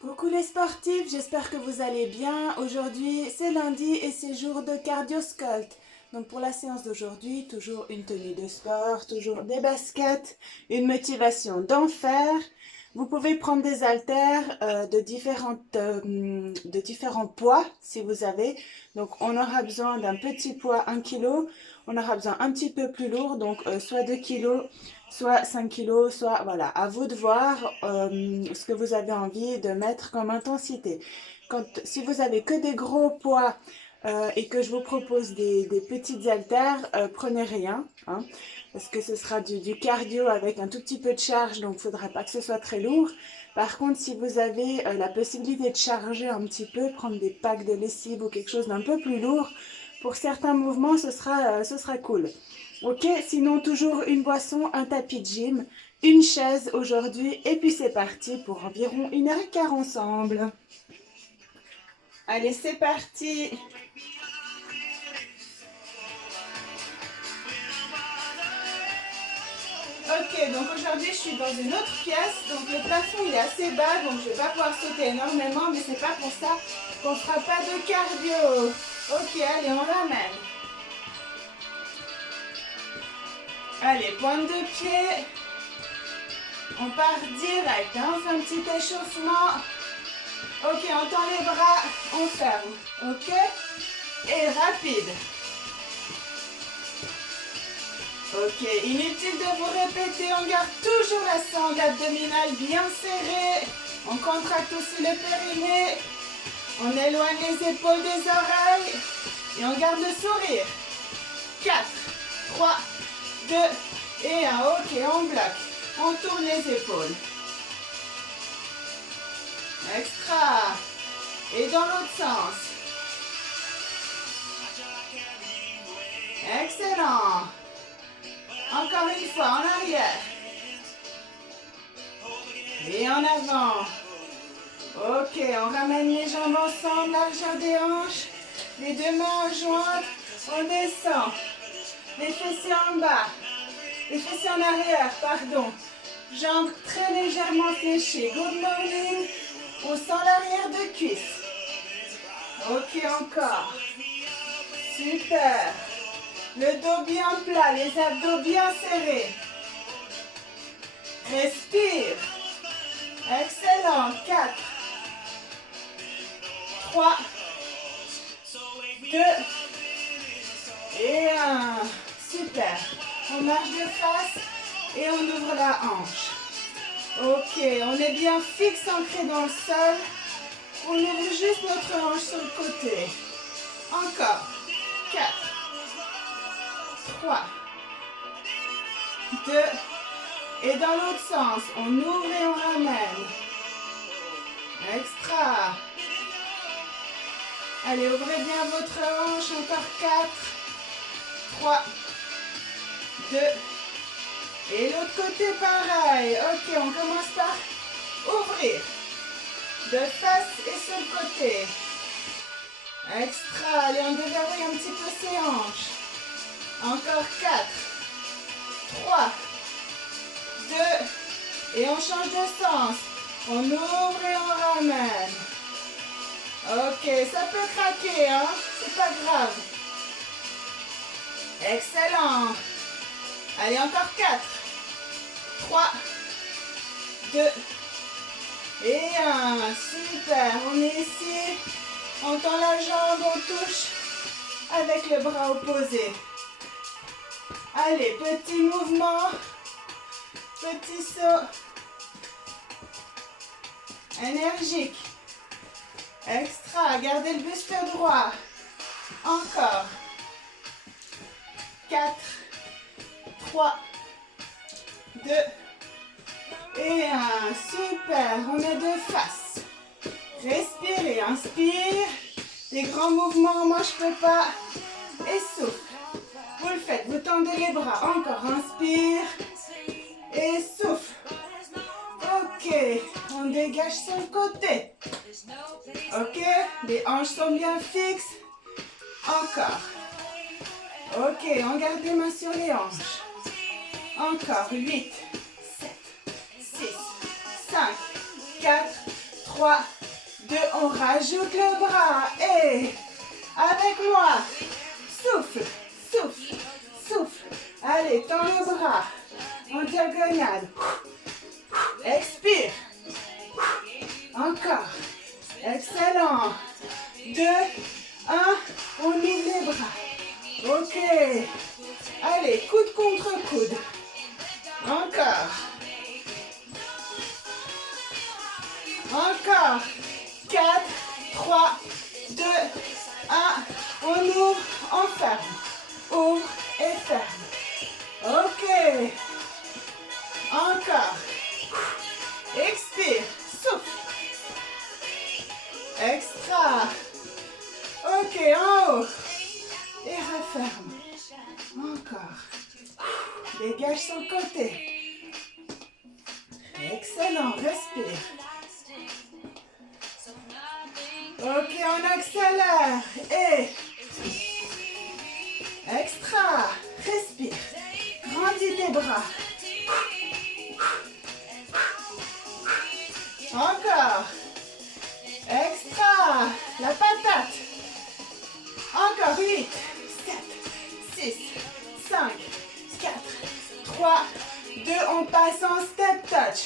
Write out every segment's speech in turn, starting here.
Coucou les sportifs, j'espère que vous allez bien. Aujourd'hui c'est lundi et c'est jour de cardio sculpt. Donc pour la séance d'aujourd'hui, toujours une tenue de sport, toujours des baskets, une motivation d'enfer. Vous pouvez prendre des haltères de différents poids si vous avez. Donc on aura besoin d'un petit poids 1 kg, on aura besoin un petit peu plus lourd, donc soit 2 kg, soit 5 kilos, soit voilà, à vous de voir ce que vous avez envie de mettre comme intensité. Si vous avez que des gros poids et que je vous propose des petites haltères, prenez rien, hein, parce que ce sera du cardio avec un tout petit peu de charge, donc il ne faudra pas que ce soit très lourd. Par contre, si vous avez la possibilité de charger un petit peu, prendre des packs de lessive ou quelque chose d'un peu plus lourd, pour certains mouvements, ce sera cool. Ok, sinon toujours une boisson, un tapis de gym, une chaise aujourd'hui et puis c'est parti pour environ 1h15 ensemble. Allez, c'est parti. Ok, donc aujourd'hui je suis dans une autre pièce, donc le plafond il est assez bas, donc je vais pas pouvoir sauter énormément, mais c'est pas pour ça qu'on fera pas de cardio. Ok, allez, on ramène. Allez, pointe de pied. On part direct, hein, on fait un petit échauffement. Ok, on tend les bras, on ferme. Ok? Et rapide. Ok, inutile de vous répéter, on garde toujours la sangle abdominale bien serrée. On contracte aussi le périnée. On éloigne les épaules des oreilles. Et on garde le sourire. 4, 3, 2 et 1. Ok, on bloque. On tourne les épaules. Extra. Et dans l'autre sens. Excellent. Encore une fois, en arrière. Et en avant. Ok, on ramène les jambes ensemble, largeur des hanches. Les deux mains jointes. On descend. Les fessiers en bas. Les fessiers en arrière, pardon. Jambes très légèrement fléchées. Good morning. On sent l'arrière de cuisse. Ok, encore. Super. Le dos bien plat, les abdos bien serrés. Respire. Excellent. 4, 3, 2 et 1. Super. On marche de face et on ouvre la hanche. Ok, on est bien fixe, ancré dans le sol. On ouvre juste notre hanche sur le côté. Encore. 4, 3, 2. Et dans l'autre sens, on ouvre et on ramène. Extra. Allez, ouvrez bien votre hanche. Encore 4, 3, 2. Et l'autre côté, pareil. Ok, on commence par ouvrir. De face et sur le côté. Extra. Allez, on déverrouille un petit peu ses hanches. Encore 4, 3, 2. Et on change de sens. On ouvre et on ramène. Ok, ça peut craquer, hein. C'est pas grave. Excellent. Allez, encore 4, 3, 2 et 1. Super. On est ici. On tend la jambe, on touche avec le bras opposé. Allez, petit mouvement. Petit saut. Énergique. Extra. Gardez le buste droit. Encore. 4, 3, 2 et 1. Super. On est de face. Respirez. Inspire. Des grands mouvements. Moi, je ne peux pas. Et souffle. Vous le faites. Vous tendez les bras. Encore. Inspire. Et souffle. Ok. On dégage sur le côté. Ok. Les hanches sont bien fixes. Encore. Ok. On garde les mains sur les hanches. Encore. 8, 7, 6, 5, 4, 3, 3, 2, on rajoute le bras. Et avec moi, souffle, souffle, souffle. Allez, tends le bras en diagonale. Expire. Encore. Excellent. 2, 1, on ouvre les bras. Ok. Allez, coude contre coude. Encore. Encore. 4, 3, 2, 1. On ouvre, on ferme. Ouvre et ferme. Ok. Encore. Expire. Souffle. Extra. Ok, en haut. Et referme. Encore. Dégage sur le côté. Excellent. Respire. Ok, on accélère. Et extra. Respire. Grandis tes bras. Encore. Extra. La patate. Encore. 8, 7, 6, 5, 4, 3, 2. On passe en step touch.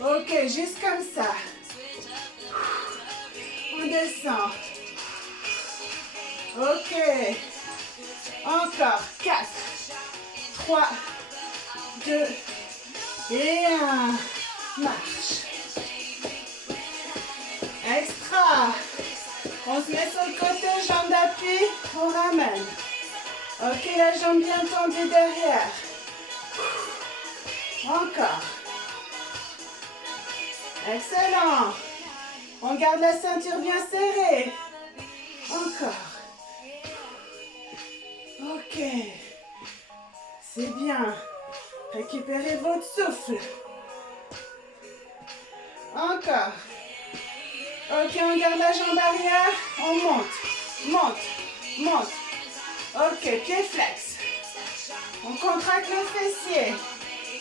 Ok, juste comme ça. On descend. Ok. Encore. 4, 3, 2 et 1. Marche. Extra. On se met sur le côté, jambe d'appui, on ramène. Ok, la jambe bien tendue derrière. Encore. Excellent. On garde la ceinture bien serrée. Encore. Ok. C'est bien. Récupérez votre souffle. Encore. Ok, on garde la jambe arrière. On monte, monte, monte. Ok, pied flex. On contracte le fessier.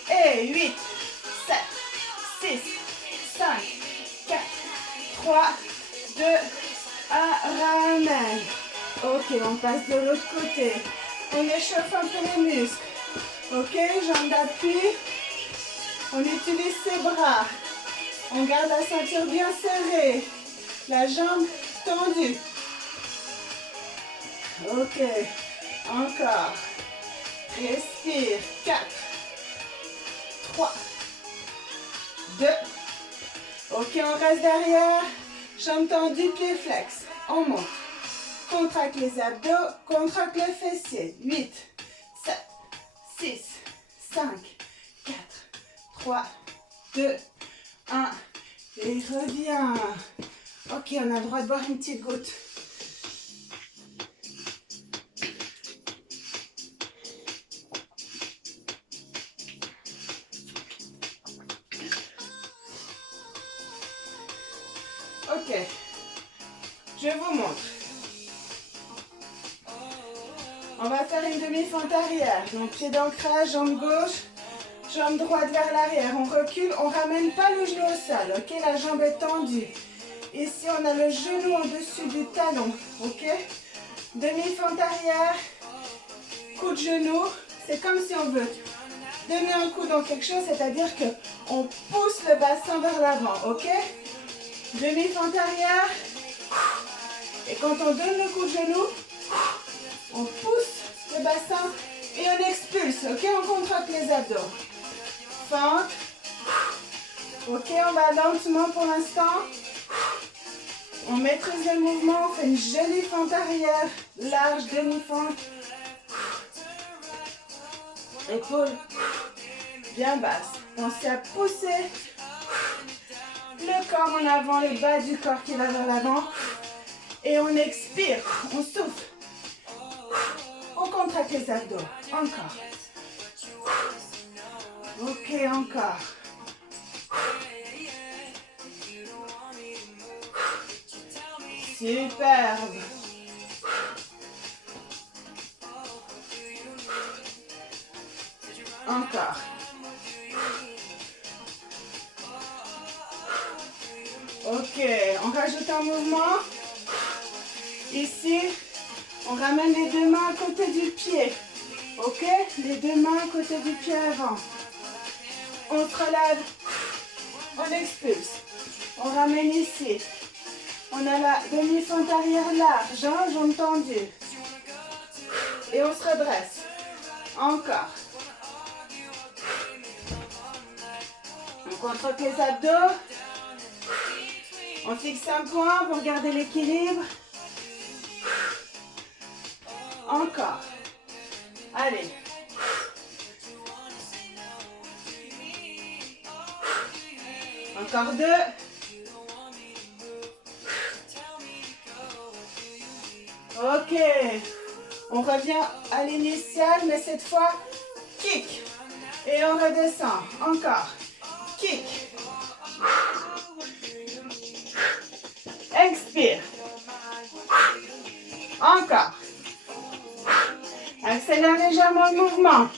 Et 8, 7, 6, 5, 4, 3, 2, 1. Ramène. Ok, on passe de l'autre côté. On échauffe un peu les muscles. Ok, jambe d'appui. On utilise ses bras. On garde la ceinture bien serrée. La jambe tendue. Ok. Encore. Respire. 4, 3, 2. Ok, on reste derrière. Jambe tendue, pied flex. On monte. Contracte les abdos. Contracte le fessier. 8, 7, 6, 5, 4, 3, 2, 1. Et reviens. Ok, on a le droit de boire une petite goutte. Ok. Je vous montre. On va faire une demi-fente arrière. Donc, pied d'ancrage, jambe gauche, jambe droite vers l'arrière. On recule, on ne ramène pas le genou au sol. Ok, la jambe est tendue. Ici, on a le genou au-dessus du talon. Ok, demi-fente arrière, coup de genou. C'est comme si on veut donner un coup dans quelque chose, c'est-à-dire qu'on pousse le bassin vers l'avant. Ok, demi-fente arrière. Et quand on donne le coup de genou, on pousse le bassin et on expulse. Ok, on contracte les abdos. Fente. Ok, on va lentement pour l'instant. On maîtrise le mouvement, on fait une jolie fente arrière, large, demi-fente. Épaules bien basses. Pensez à pousser le corps en avant, le bas du corps qui va vers l'avant. Et on expire, on souffle. On contracte les abdos. Encore. Ok, encore. Superbe. Encore. Ok, on rajoute un mouvement. Ici, on ramène les deux mains à côté du pied. Ok, les deux mains à côté du pied avant. On se relève, on expulse. On ramène ici. On a la demi-fente arrière large, hein, jambes tendues. Et on se redresse. Encore. On contracte les abdos. On fixe un point pour garder l'équilibre. Encore. Allez. Encore 2. Ok. On revient à l'initiale, mais cette fois, kick. Et on redescend. Encore. Kick. Expire. Encore. Accélère légèrement le mouvement.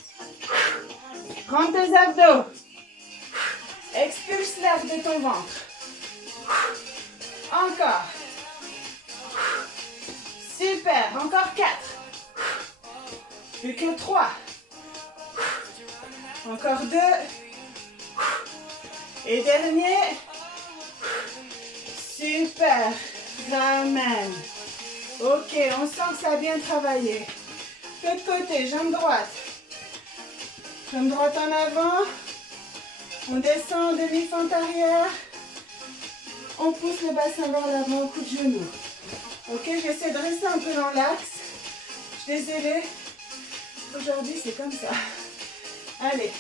Prends tes abdos. Expulse l'air de ton ventre. Encore. Super. Encore 4. Plus que 3. Encore 2. Et dernier. Super. Ramène. Ok, on sent que ça a bien travaillé. L'autre côté, jambe droite. Jambe droite en avant. On descend, demi-fente arrière. On pousse le bassin vers l'avant, coup de genou. Ok, j'essaie de rester un peu dans l'axe. Je suis désolée. Aujourd'hui, c'est comme ça. Allez.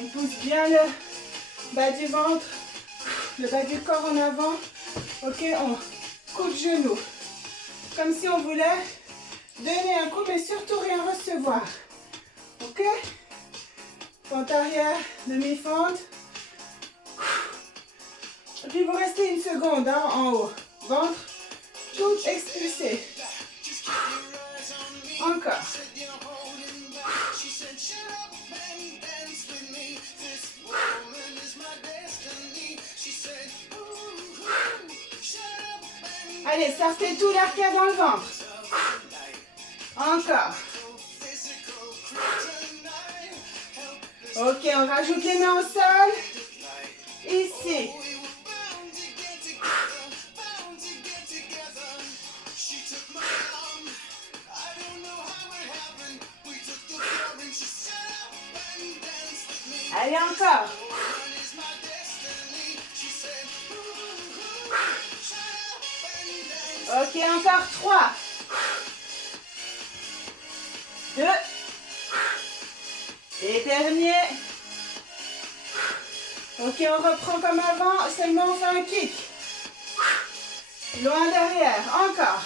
On pousse bien le bas du ventre, le bas du corps en avant. Ok, on coup de genou. Comme si on voulait donner un coup, mais surtout rien recevoir. Ok? Fente arrière, demi-fente. Et puis vous restez une seconde hein, en haut. Ventre, tout expulsé. Encore. Allez, sortez tout l'air qu'il y a dans le ventre. Encore. Ok, on rajoute les mains au sol. Ici. Allez, encore. Ok, encore 3. 2. Et dernier. Ok, on reprend comme avant, seulement on fait un kick. Loin derrière, encore.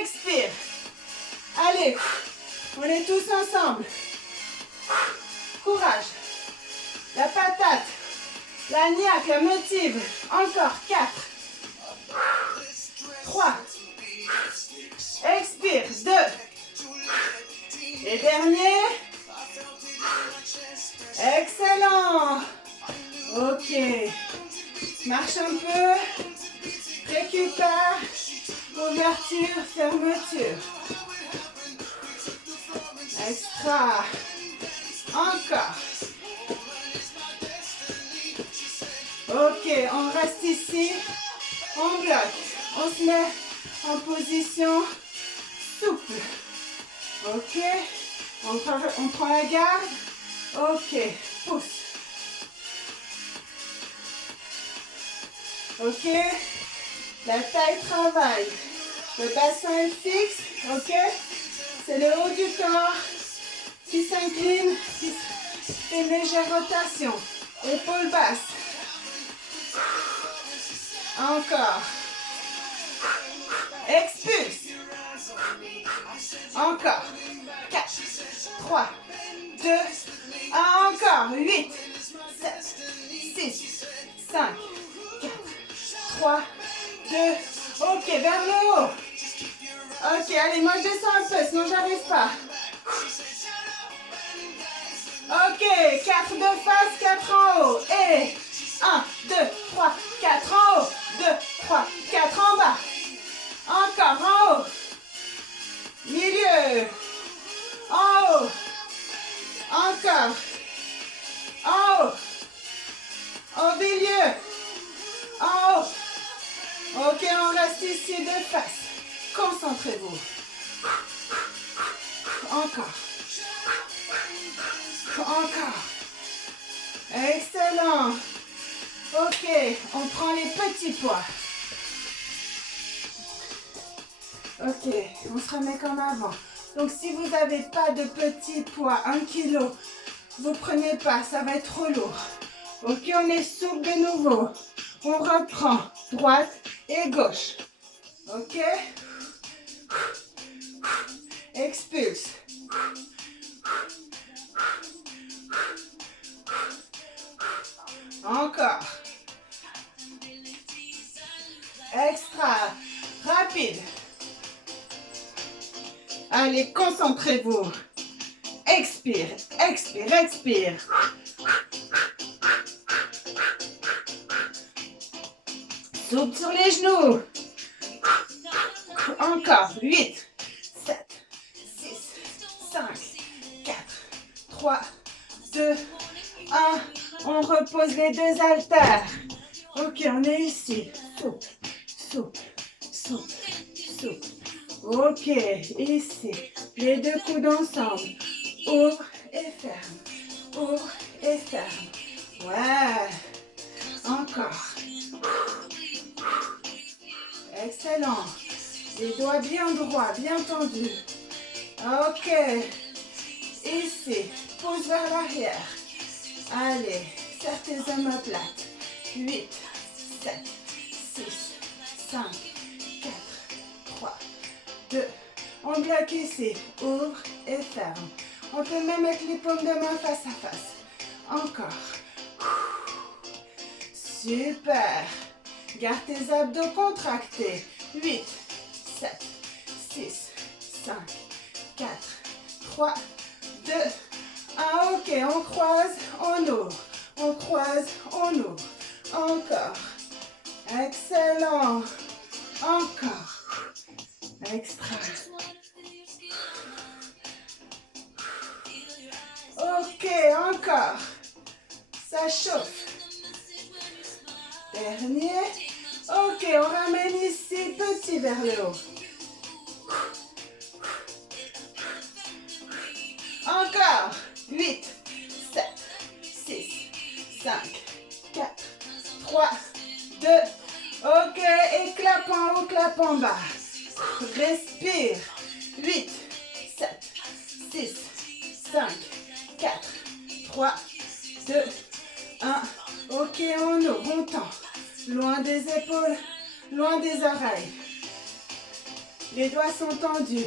Expire. Allez, on est tous ensemble. Courage. La patate, la niaque, la motive. Encore 4. 3. Expire. 2. Et dernier. Excellent. Ok. Marche un peu. Récupère. Ouverture, fermeture. Extra. Encore. Ok, on reste ici. On bloque. On se met en position souple. Ok. On prend la garde. Ok. Pousse. Ok. La taille travaille. Le bassin est fixe. Ok. C'est le haut du corps qui s'incline, qui fait une légère rotation. Épaules basses. Encore. Expulse. Encore. 4, 3, 2, encore. 8, 7, 6, 5, 4, 3, 2. Ok, vers le haut. Ok, allez, moi je descends un peu, sinon j'arrive pas. Ok, 4 de face, 4 en haut. Et 1, 2, ici de face. Concentrez-vous. Encore. Encore. Excellent. Ok, on prend les petits poids. Ok, on se remet comme avant. Donc si vous n'avez pas de petits poids, 1 kg, vous prenez pas, ça va être trop lourd. Ok, on est souple de nouveau. On reprend droite et gauche. Ok. Expulse. Encore. Extra. Rapide. Allez, concentrez-vous. Expire, expire, expire. Souple sur les genoux. Encore. 8, 7, 6, 5, 4, 3, 2, 1. On repose les deux haltères. Ok, on est ici. Souple, souple, souple, souple. Ok, ici. Les deux coudes ensemble. Ouvre et ferme. Ouvre et ferme. Ouais. Encore. Excellent. Les doigts bien droits, bien tendus. Ok. Ici. Pousse vers l'arrière. Allez. Serre tes omoplates. 8, 7, 6, 5, 4, 3, 2. On bloque ici. Ouvre et ferme. On peut même mettre les paumes de main face à face. Encore. Super. Garde tes abdos contractés. 8, 7, 6, 5, 4, 3, 2, 1. Ok, on croise, on ouvre. On croise, on ouvre. Encore. Excellent. Encore. Extra. Ok, encore. Ça chauffe. Dernier. Ok, on ramène ici, petit vers le haut. Encore. 8, 7, 6, 5, 4, 3, 2. Ok, et clap en haut, clap en bas. Respire. 8, 7, 6, 5, 4, 3, 2, 1. Ok, on ouvre, on tend. Loin des épaules, loin des oreilles. Les doigts sont tendus.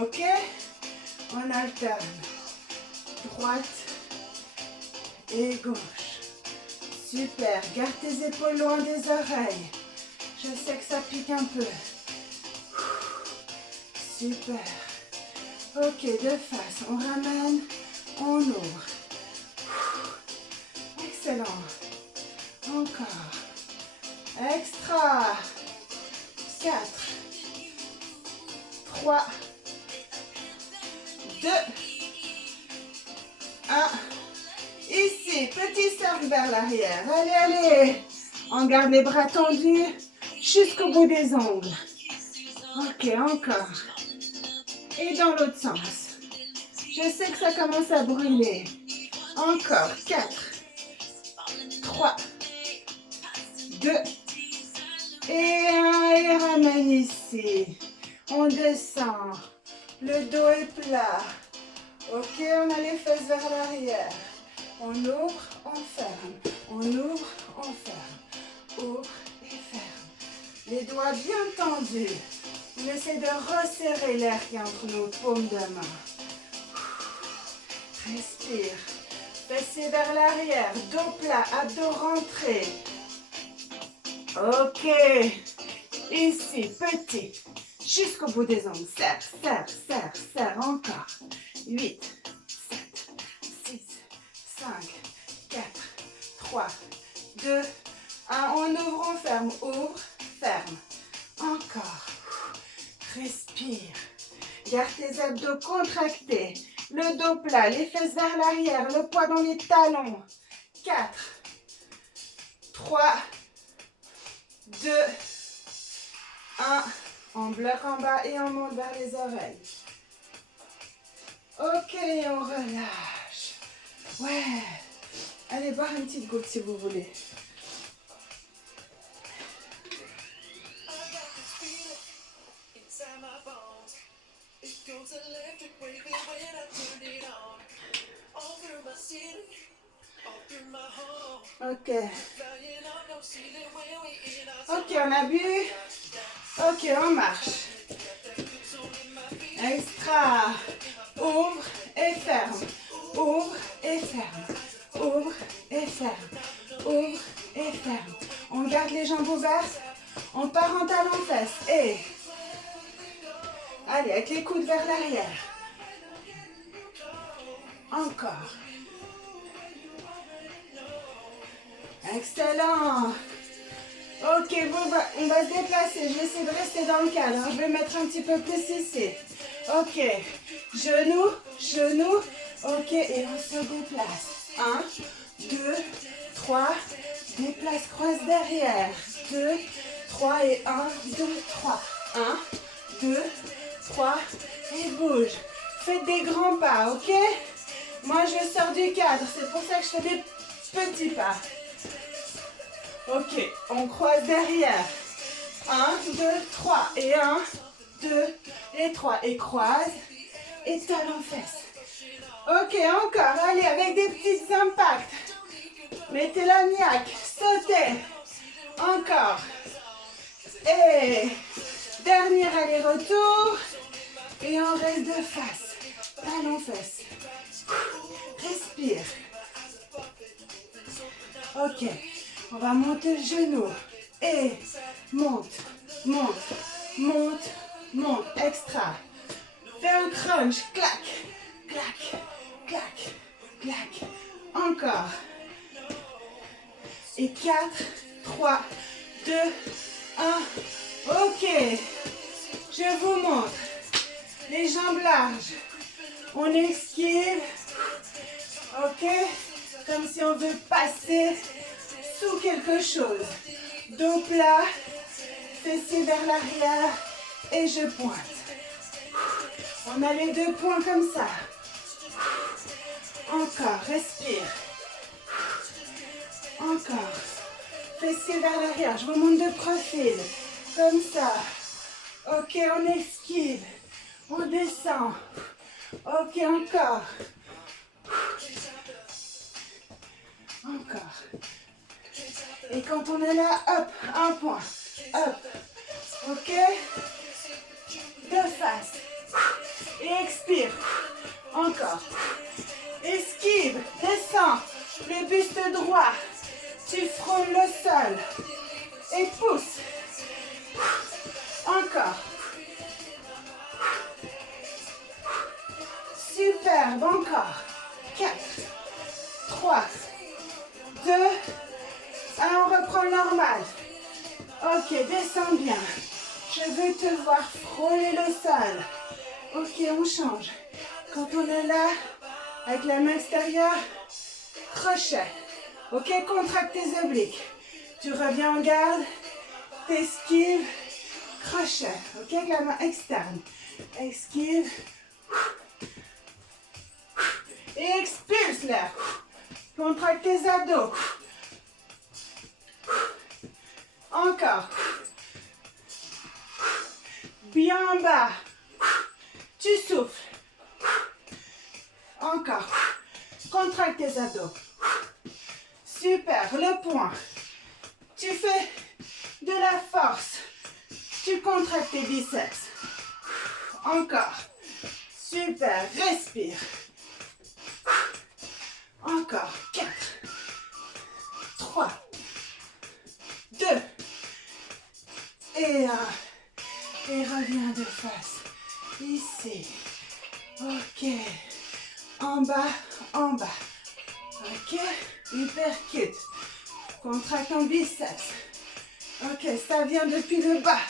Ok? On alterne. Droite et gauche. Super. Garde tes épaules loin des oreilles. Je sais que ça pique un peu. Super. Ok, de face. On ramène. On ouvre. Excellent. Encore. Extra. 4, 3, 2, 1. Ici, petit cercle vers l'arrière. Allez, allez. On garde les bras tendus jusqu'au bout des ongles. Ok, encore. Et dans l'autre sens. Je sais que ça commence à brûler. Encore. 4, 3, 2, et 1. Et ramène ici. On descend. Le dos est plat. Ok, on a les fesses vers l'arrière. On ouvre, on ferme. On ouvre, on ferme. Ouvre et ferme. Les doigts bien tendus. On essaie de resserrer l'air qui est entre nos paumes de main. Respire. Fessiers vers l'arrière. Dos plat, abdos rentrés. Ok. Ici, petit. Jusqu'au bout des ongles. Serre, serre, serre, serre. Encore. 8, 7, 6, 5, 4, 3, 2, 1. On ouvre, on ferme. Ouvre, ferme. Encore. Respire. Garde tes abdos contractés. Le dos plat, les fesses vers l'arrière, le poids dans les talons. 4, 3, 2, 1. On bloque en bas et on monte vers les oreilles. Ok, on relâche. Ouais. Allez boire une petite goutte si vous voulez. Ok. Ok, on a bu. Ok, on marche. Extra. Ouvre et ferme. Ouvre et ferme. Ouvre et ferme. Ouvre et ferme. On garde les jambes ouvertes. On part en talons-fesses. Et allez, avec les coudes vers l'arrière. Encore. Excellent. Ok, bon, on va se déplacer. Je vais essayer de rester dans le cadre. Je vais mettre un petit peu plus ici. Ok. Genoux, genoux. Ok, et on se déplace. 1, 2, 3. Déplace, croise derrière. 2, 3 et 1, 2, 3. 1, 2, 3 et bouge. Faites des grands pas, ok? Moi, je sors du cadre. C'est pour ça que je fais des petits pas. Ok, on croise derrière. 1, 2, 3. Et 1, 2 et 3. Et croise. Et talons fesses. Ok, encore. Allez, avec des petits impacts. Mettez la niaque. Sautez. Encore. Et dernier aller-retour. Et on reste de face. Talons fesses. Respire. Ok. On va monter le genou. Et monte, monte, monte, monte. Extra. Fais un crunch. Clac, clac, clac, clac. Encore. Et 4, 3, 2, 1. Ok. Je vous montre. Les jambes larges. On esquive. Ok. Comme si on veut passer sous quelque chose. Dos plat, fessiers vers l'arrière et je pointe. On a les deux points comme ça. Encore, respire. Encore. Fessiers vers l'arrière, je vous monte de profil. Comme ça. Ok, on esquive. On descend. Ok, encore. Encore. Et quand on est là, hop, un point. Hop. Ok. De face. Et expire. Encore. Esquive. Descends. Le buste droit. Tu frôles le sol. Et pousse. Encore. Superbe. Encore. 4, 3, 2, 1. On reprend le normal. Ok, descends bien. Je veux te voir frôler le sol. Ok, on change. Quand on est là, avec la main extérieure, crochet. Ok, contracte tes obliques. Tu reviens en garde, t'esquives, crochet. Ok, avec la main externe. Esquive. Et expulse l'air. Contracte tes abdos. Encore. Bien en bas. Tu souffles. Encore. Contracte tes abdos. Super. Le point. Tu fais de la force. Tu contractes tes biceps. Encore. Super. Respire. Encore. 4, 3, 2 et 1. Et reviens de face. Ici. Ok. En bas, en bas. Ok. Hypercute. Contracte ton biceps. Ok, ça vient depuis le bas.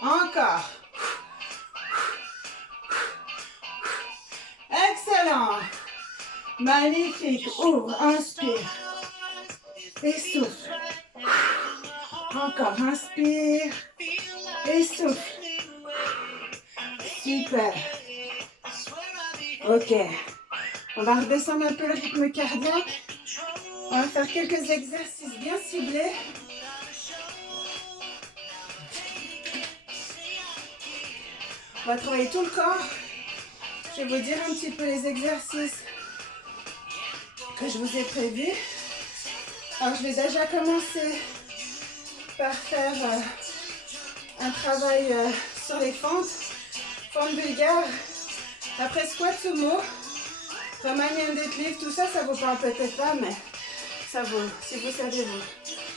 Encore. Excellent. Magnifique. Ouvre, inspire. Et souffle. Encore, inspire. Et souffle. Super. Ok. On va redescendre un peu le rythme cardiaque. On va faire quelques exercices bien ciblés. On va travailler tout le corps. Je vais vous dire un petit peu les exercices que je vous ai prévus. Alors, je vais déjà commencer par faire un travail sur les fentes. Fente bulgare. Après squat sumo. Romanian deadlift, tout ça, ça vous parle peut-être pas, mais ça vaut. Si vous savez,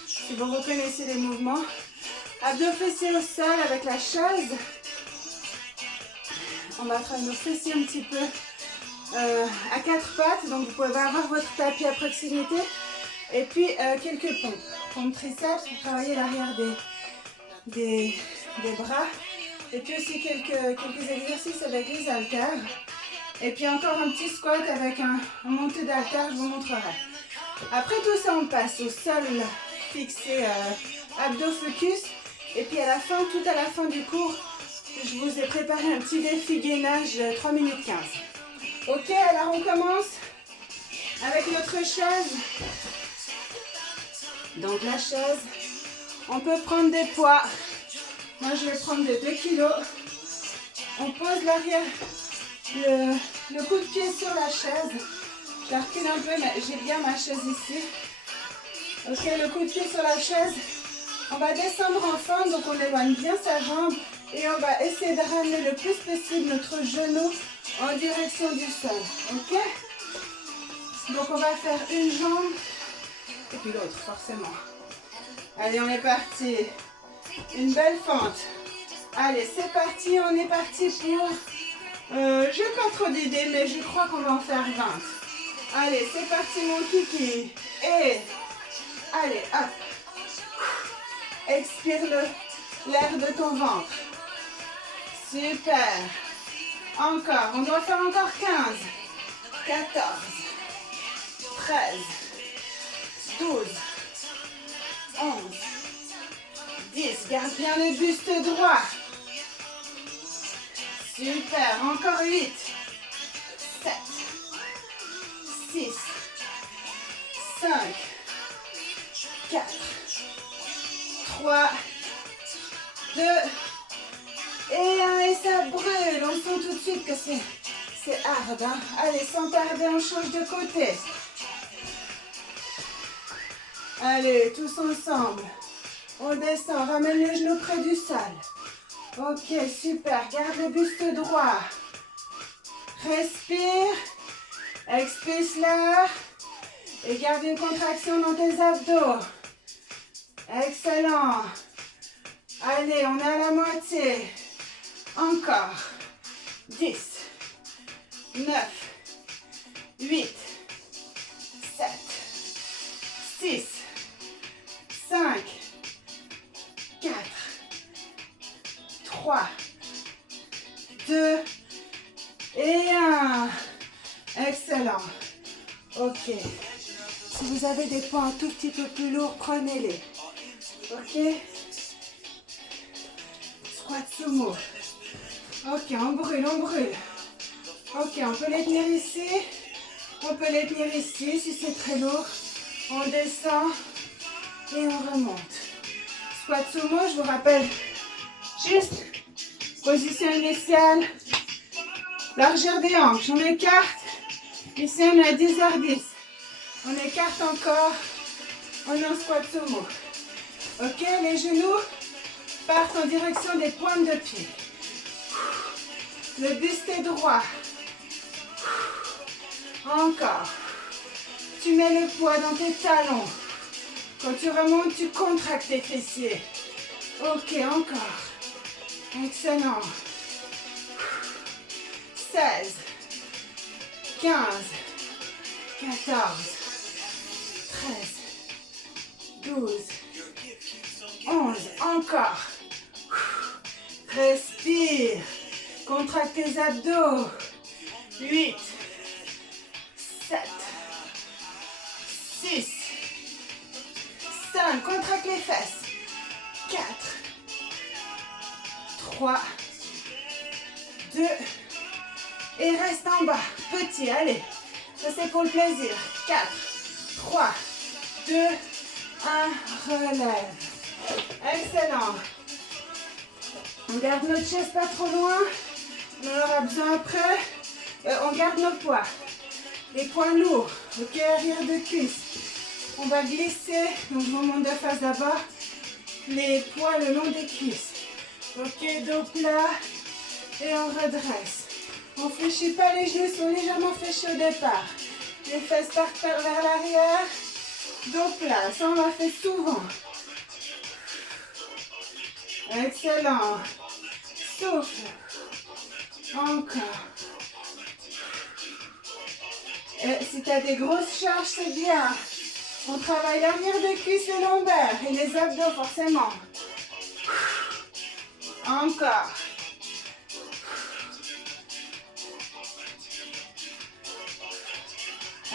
si vous reconnaissez les mouvements. Abdos fessiers au sol avec la chaise. On va travailler nos fessiers un petit peu à quatre pattes. Donc, vous pouvez avoir votre tapis à proximité. Et puis, quelques pompes. Pompes triceps pour travailler l'arrière des bras. Et puis aussi quelques exercices avec les haltères. Et puis encore un petit squat avec un montée d'haltères, je vous montrerai. Après tout ça, on passe au sol fixé, abdos focus. Et puis à la fin, tout à la fin du cours, je vous ai préparé un petit défi gainage de 3 minutes 15. Ok, alors on commence avec notre chaise. Donc la chaise, on peut prendre des poids. Moi, je vais prendre de 2 kg. On pose l'arrière, le coup de pied sur la chaise. Je la recule un peu, mais j'ai bien ma chaise ici. Ok, le coup de pied sur la chaise. On va descendre en fente, donc on éloigne bien sa jambe. Et on va essayer de ramener le plus possible notre genou en direction du sol. Ok? Donc on va faire une jambe et puis l'autre, forcément. Allez, on est parti. Une belle fente. Allez, c'est parti. On est parti pour... j'ai pas trop d'idées, mais je crois qu'on va en faire 20. Allez, c'est parti mon kiki. Et... allez, hop. Expire l'air de ton ventre. Super. Encore. On doit faire encore 15. 14. 13. 12. 11. 10. Garde bien le buste droit. Super. Encore 8. 7. 6. 5. 4. 3. 2. Et 1. Et ça brûle. On sent tout de suite que c'est hard. Hein? Allez, sans tarder, on change de côté. Allez, tous ensemble. On descend, ramène les genoux près du sol. Ok, super. Garde le buste droit. Respire. Expulse l'air. Et garde une contraction dans tes abdos. Excellent. Allez, on est à la moitié. Encore. 10. 9. 8. 7. 6. 5. 4. 3. 2. Et 1. Excellent. Ok. Si vous avez des poids un tout petit peu plus lourds, prenez-les. Ok. Squat sumo. Ok, on brûle, on brûle. Ok, on peut les tenir ici. On peut les tenir ici si c'est très lourd. On descend et on remonte. Squat sumo, je vous rappelle, juste position initiale, largeur des hanches. On écarte. Ici, on est à 10h10. On écarte encore. On est en squat sumo. Ok, les genoux partent en direction des pointes de pied. Le buste est droit. Encore. Tu mets le poids dans tes talons. Quand tu remontes, tu contractes tes fessiers. Ok, encore. Excellent. 16. 15. 14. 13. 12. 11. Encore. Respire. Contracte tes abdos. 8. 7, 6, 5, contracte les fesses, 4, 3, 2, et reste en bas, petit, allez, ça c'est pour le plaisir, 4, 3, 2, 1, relève, excellent, on garde notre chaise pas trop loin, on en aura besoin après, on garde nos poids, les poids lourds, ok, arrière de cuisse, on va glisser, donc je remonte de face d'abord, les poids le long des cuisses, ok, dos plat, et on redresse. On ne fléchit pas, les genoux sont légèrement fléchis au départ. Les fesses partent vers l'arrière, dos plat, ça on l'a fait souvent. Excellent. Souffle. Encore. Et si tu as des grosses charges, c'est bien. On travaille l'arrière de cuisse, les lombaires et les abdos forcément. Encore.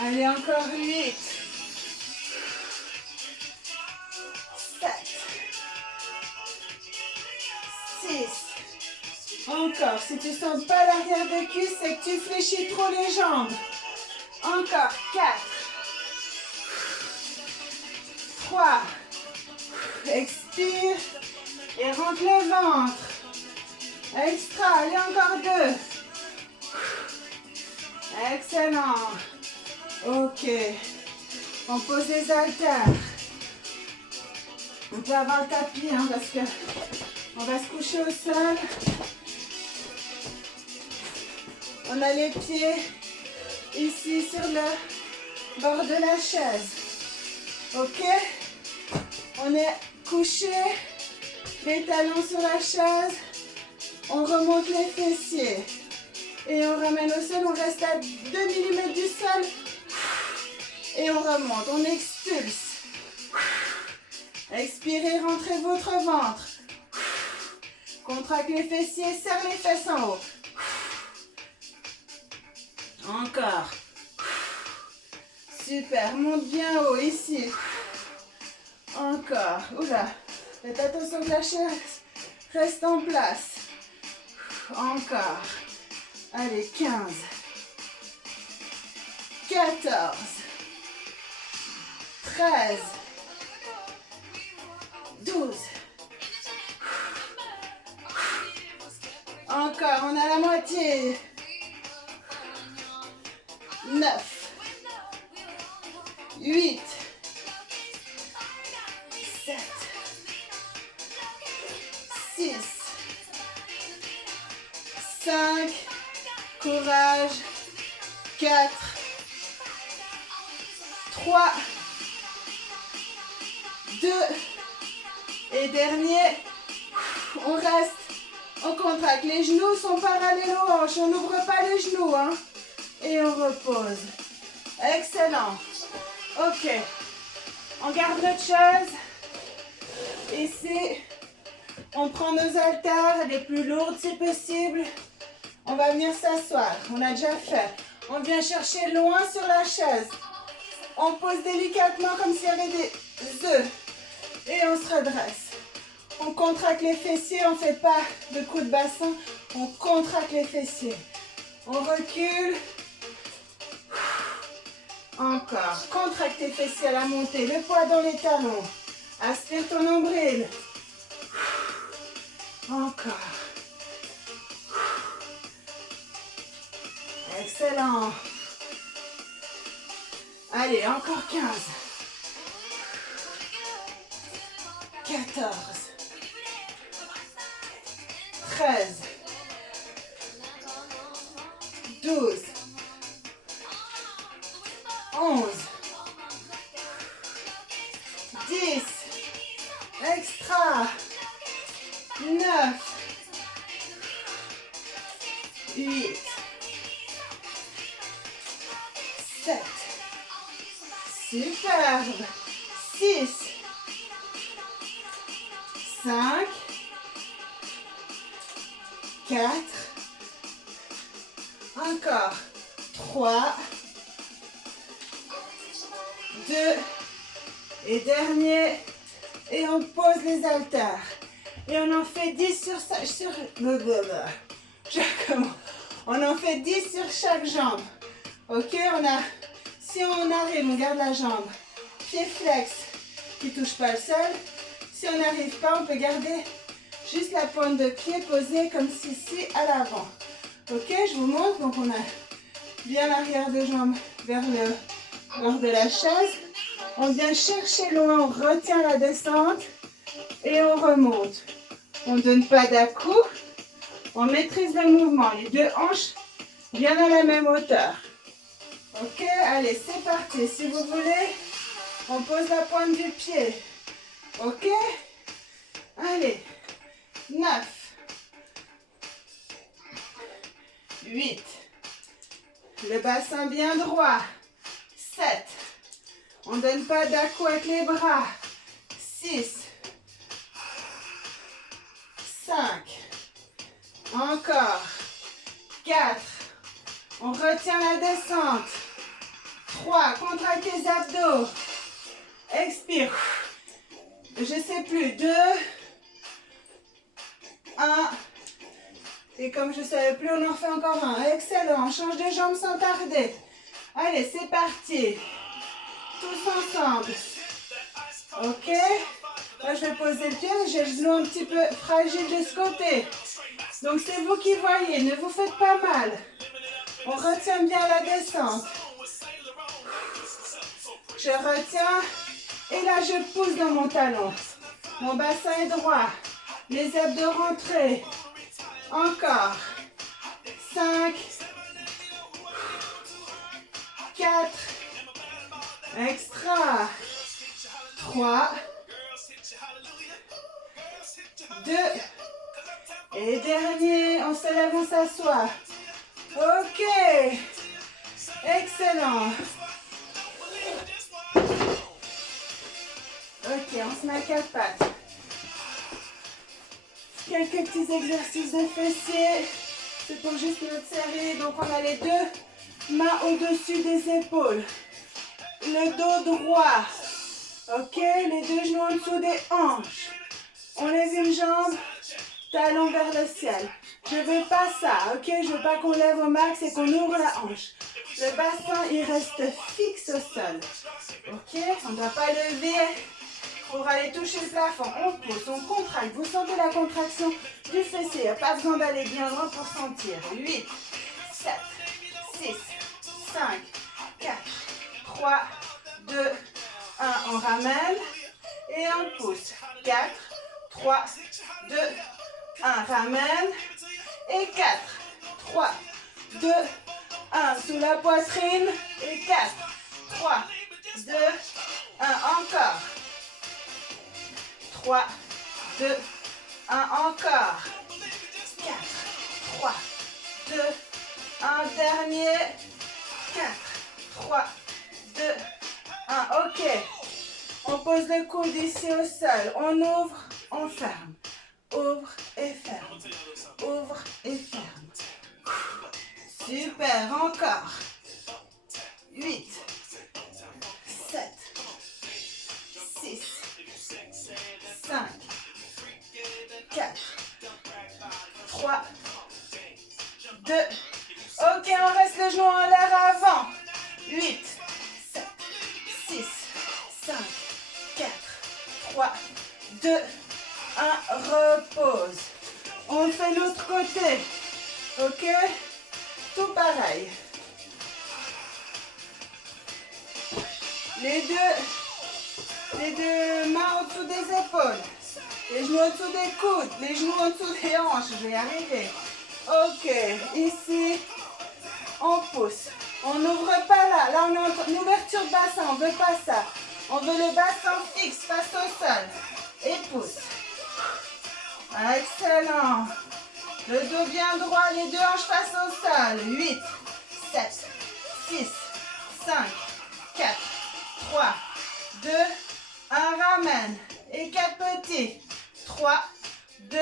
Allez, encore 8. 7. 6. Encore. Si tu ne sens pas l'arrière de cuisse, c'est que tu fléchis trop les jambes. Encore. 4. 3. Expire. Et rentre le ventre. Extra. Allez, encore 2. Excellent. Ok. On pose les haltères. On peut avoir le tapis, hein, parce que on va se coucher au sol. On a les pieds ici sur le bord de la chaise. Ok? On est couché, les talons sur la chaise. On remonte les fessiers. Et on ramène au sol, on reste à 2 mm du sol. Et on remonte, on expulse. Expirez, rentrez votre ventre. Contracte les fessiers, serre les fesses en haut. Encore. Super, monte bien haut, ici. Encore. Oula, faites attention que la chaise reste en place. Encore. Allez, 15. 14. 13. 12. Encore, on a la moitié. 9. 8. 7. 6. 5. Courage. 4. 3. 2. Et dernier. On reste. On contracte. Les genoux sont parallèles aux hanches. On n'ouvre pas les genoux. Hein. Et on repose. Excellent. Ok. On garde notre chaise. Ici. On prend nos haltères les plus lourdes si possible. On va venir s'asseoir. On a déjà fait. On vient chercher loin sur la chaise. On pose délicatement comme s'il y avait des œufs. Et on se redresse. On contracte les fessiers. On ne fait pas de coup de bassin. On contracte les fessiers. On recule. Encore. Contracte tes fessiers à la montée. Le poids dans les talons. Aspire ton nombril. Encore. Excellent. Allez, encore 15. 14. 13. 12. 11. 10. Extra. 9. 8. 7. Superbe. 6. 5. 4. Encore. 3. 2 et dernier. Et on pose les haltères. Et on en fait 10 sur je recommence. On en fait 10 sur chaque jambe. Ok, si on arrive, on garde la jambe. Pied flex qui ne touche pas le sol. Si on n'arrive pas, on peut garder juste la pointe de pied posée comme ceci à l'avant. Ok, je vous montre. Donc on a bien l'arrière de jambe vers le bord de la chaise. On vient chercher loin, on retient la descente et on remonte. On ne donne pas d'à-coup. On maîtrise le mouvement. Les deux hanches bien à la même hauteur. Ok, allez, c'est parti. Si vous voulez, on pose la pointe du pied. Ok, allez. 9, 8, le bassin bien droit. 7, on ne donne pas d'à-coup avec les bras. 6, 5, encore. 4, on retient la descente. 3, contracte les abdos. Expire. Je ne sais plus. 2, 1. Et comme je ne savais plus, on en fait encore un. Excellent. On change de jambe sans tarder. Allez, c'est parti. Tous ensemble. Ok. Là, je vais poser le pied. J'ai le genou un petit peu fragile de ce côté. Donc, c'est vous qui voyez. Ne vous faites pas mal. On retient bien la descente. Je retiens. Et là, je pousse dans mon talon. Mon bassin est droit. Les abdos rentrés. Encore. 5. 4. Extra. 3. 2. Et dernier. On se lève, on s'assoit. Ok. Excellent. Ok, on se met à 4 pattes. Quelques petits exercices de fessiers. C'est pour juste notre série. Donc on a les deux mains au-dessus des épaules. Le dos droit. Ok, les deux genoux en dessous des hanches. On lève une jambe, talon vers le ciel. Je ne veux pas ça, ok? Je ne veux pas qu'on lève au max et qu'on ouvre la hanche. Le bassin, il reste fixe au sol. Ok? On ne doit pas lever pour aller toucher le plafond. On pousse, on contracte. Vous sentez la contraction du fessier. Il n'y a pas besoin d'aller bien loin pour sentir. 8, 7, 6, 5, 4, 3, 2, 1. On ramène et on pousse. 4, 3, 2, 1. Ramène et 4, 3, 2, 1. Sous la poitrine et 4, 3, 2, 1. Encore. 3, 2, 1. Encore. 4, 3, 2, 1. Dernier. 4, 3, 2, 1. Ok. On pose le coude ici au sol. On ouvre, on ferme. Ouvre et ferme. Ouvre et ferme. Super. Encore. 8, 7, 6, 5, 4, 3, 2. Ok, on reste le genou en l'air avant. 8, 7, 6, 5, 4, 3, 2, 1. Repose. On fait l'autre côté. Ok? Tout pareil. Les deux mains au-dessous des épaules. Les genoux au-dessous des coudes. Les genoux au-dessous des hanches. Je vais y arriver. Ok. Ici, on pousse. On n'ouvre pas là. Là, on est en ouverture de bassin. On ne veut pas ça. On veut le bassin fixe face au sol. Et pousse. Excellent. Le dos bien droit. Les deux hanches face au sol. 8, 7, 6, 5, 4, 3, 2, 1. Ramène. Et 4 petits. 3, 2,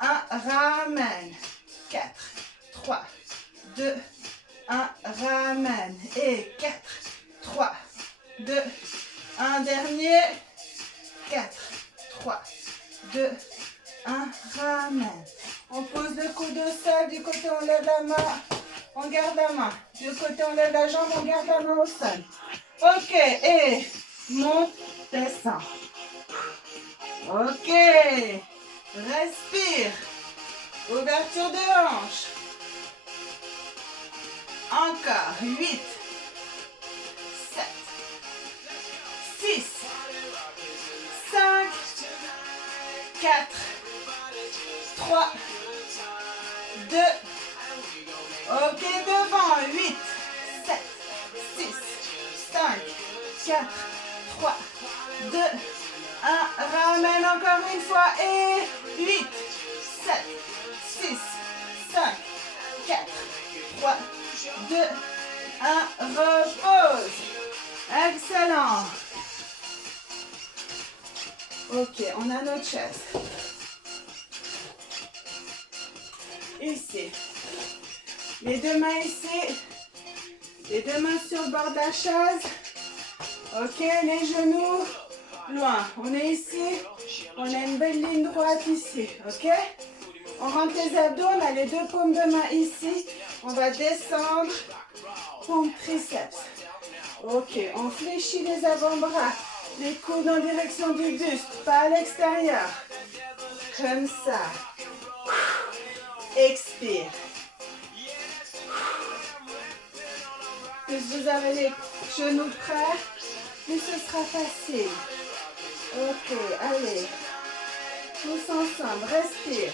1. Ramène. 4, 3, 2, 1. Ramène. Et 4, 3, 2, 1, dernier. 4, 3, 2, 1, ramène. On pose le coude au sol, du côté on lève la main, on garde la main. Du côté on lève la jambe, on garde la main au sol. Ok, et monte, descend. Ok, respire. Ouverture de hanche. Encore, 8, 7, 6, 5, 4, 3, 2, ok, devant, 8, 7, 6, 5, 4, 3, 2, 1, ramène encore une fois, et 8, 7, 6, 5, 4, 3, 2, 1, repose. Excellent. Ok, on a notre chaise. Ici. Les deux mains ici. Les deux mains sur le bord de la chaise. Ok, les genoux loin. On est ici. On a une belle ligne droite ici. Ok? On rentre les abdos. On a les deux paumes de main ici. On va descendre. Pompe triceps. Ok, on fléchit les avant-bras. Les coudes en direction du buste, pas à l'extérieur. Comme ça. Expire. Plus vous avez les genoux prêts, plus ce sera facile. Ok, allez. Tous ensemble, respire.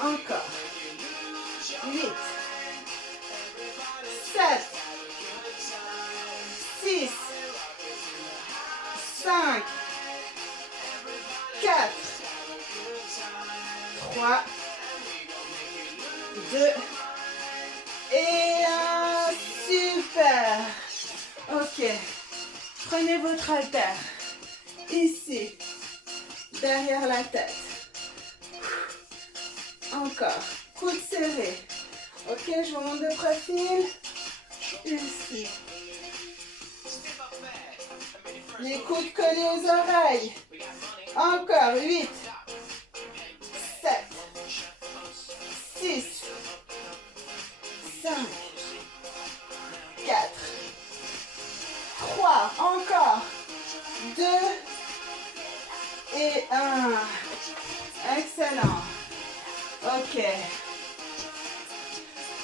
Encore. 8, 7, 6, 5, 4, 3, 2 et 1. Super. Ok. Prenez votre haltère. Ici. Derrière la tête. Encore. Coude serré. Ok, je vous montre de profil. Ici. Les coudes collés aux oreilles. Encore. 8, 7, 6, 5, 4, 3, encore. 2 et 1. Excellent. Ok.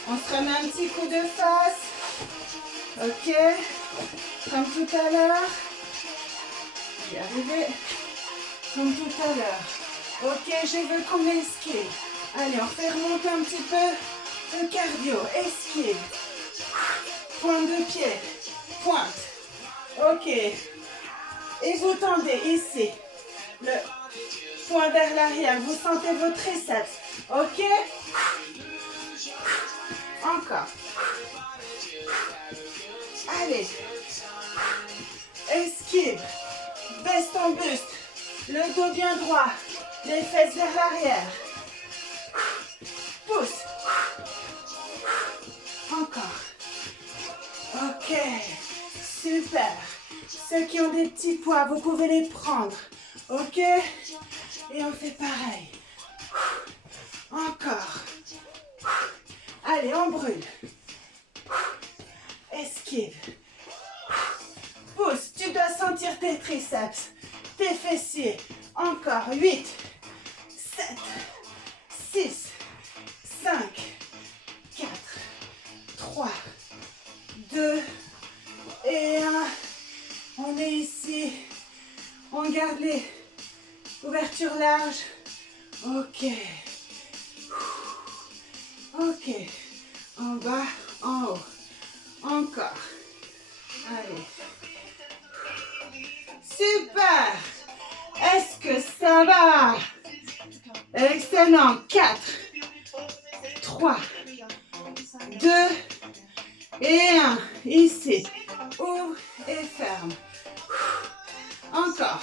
On se remet un petit coup de face. Ok. Comme tout à l'heure. J'y arrivé. Comme tout à l'heure. Ok, je veux qu'on esquive. Allez, on fait remonter un petit peu le cardio. Esquive. Pointe de pied. Pointe. Ok. Et vous tendez ici. Le poing vers l'arrière. Vous sentez vos triceps. Ok. Encore. Allez. Esquive. Baisse ton buste. Le dos bien droit. Les fesses vers l'arrière. Pousse. Encore. Ok. Super. Ceux qui ont des petits poids, vous pouvez les prendre. Ok. Et on fait pareil. Encore. Allez, on brûle. Esquive. Pousse. Tu dois sentir tes triceps, tes fessiers. Encore. 8, 7, 6, 5, 4, 3, 2 et 1. On est ici. On garde les ouvertures larges. Ok. Ok. En bas, en haut. Encore. Allez. Super. Est-ce que ça va? Excellent. 4, 3, 2 et 1. Ici. Ouvre et ferme. Encore.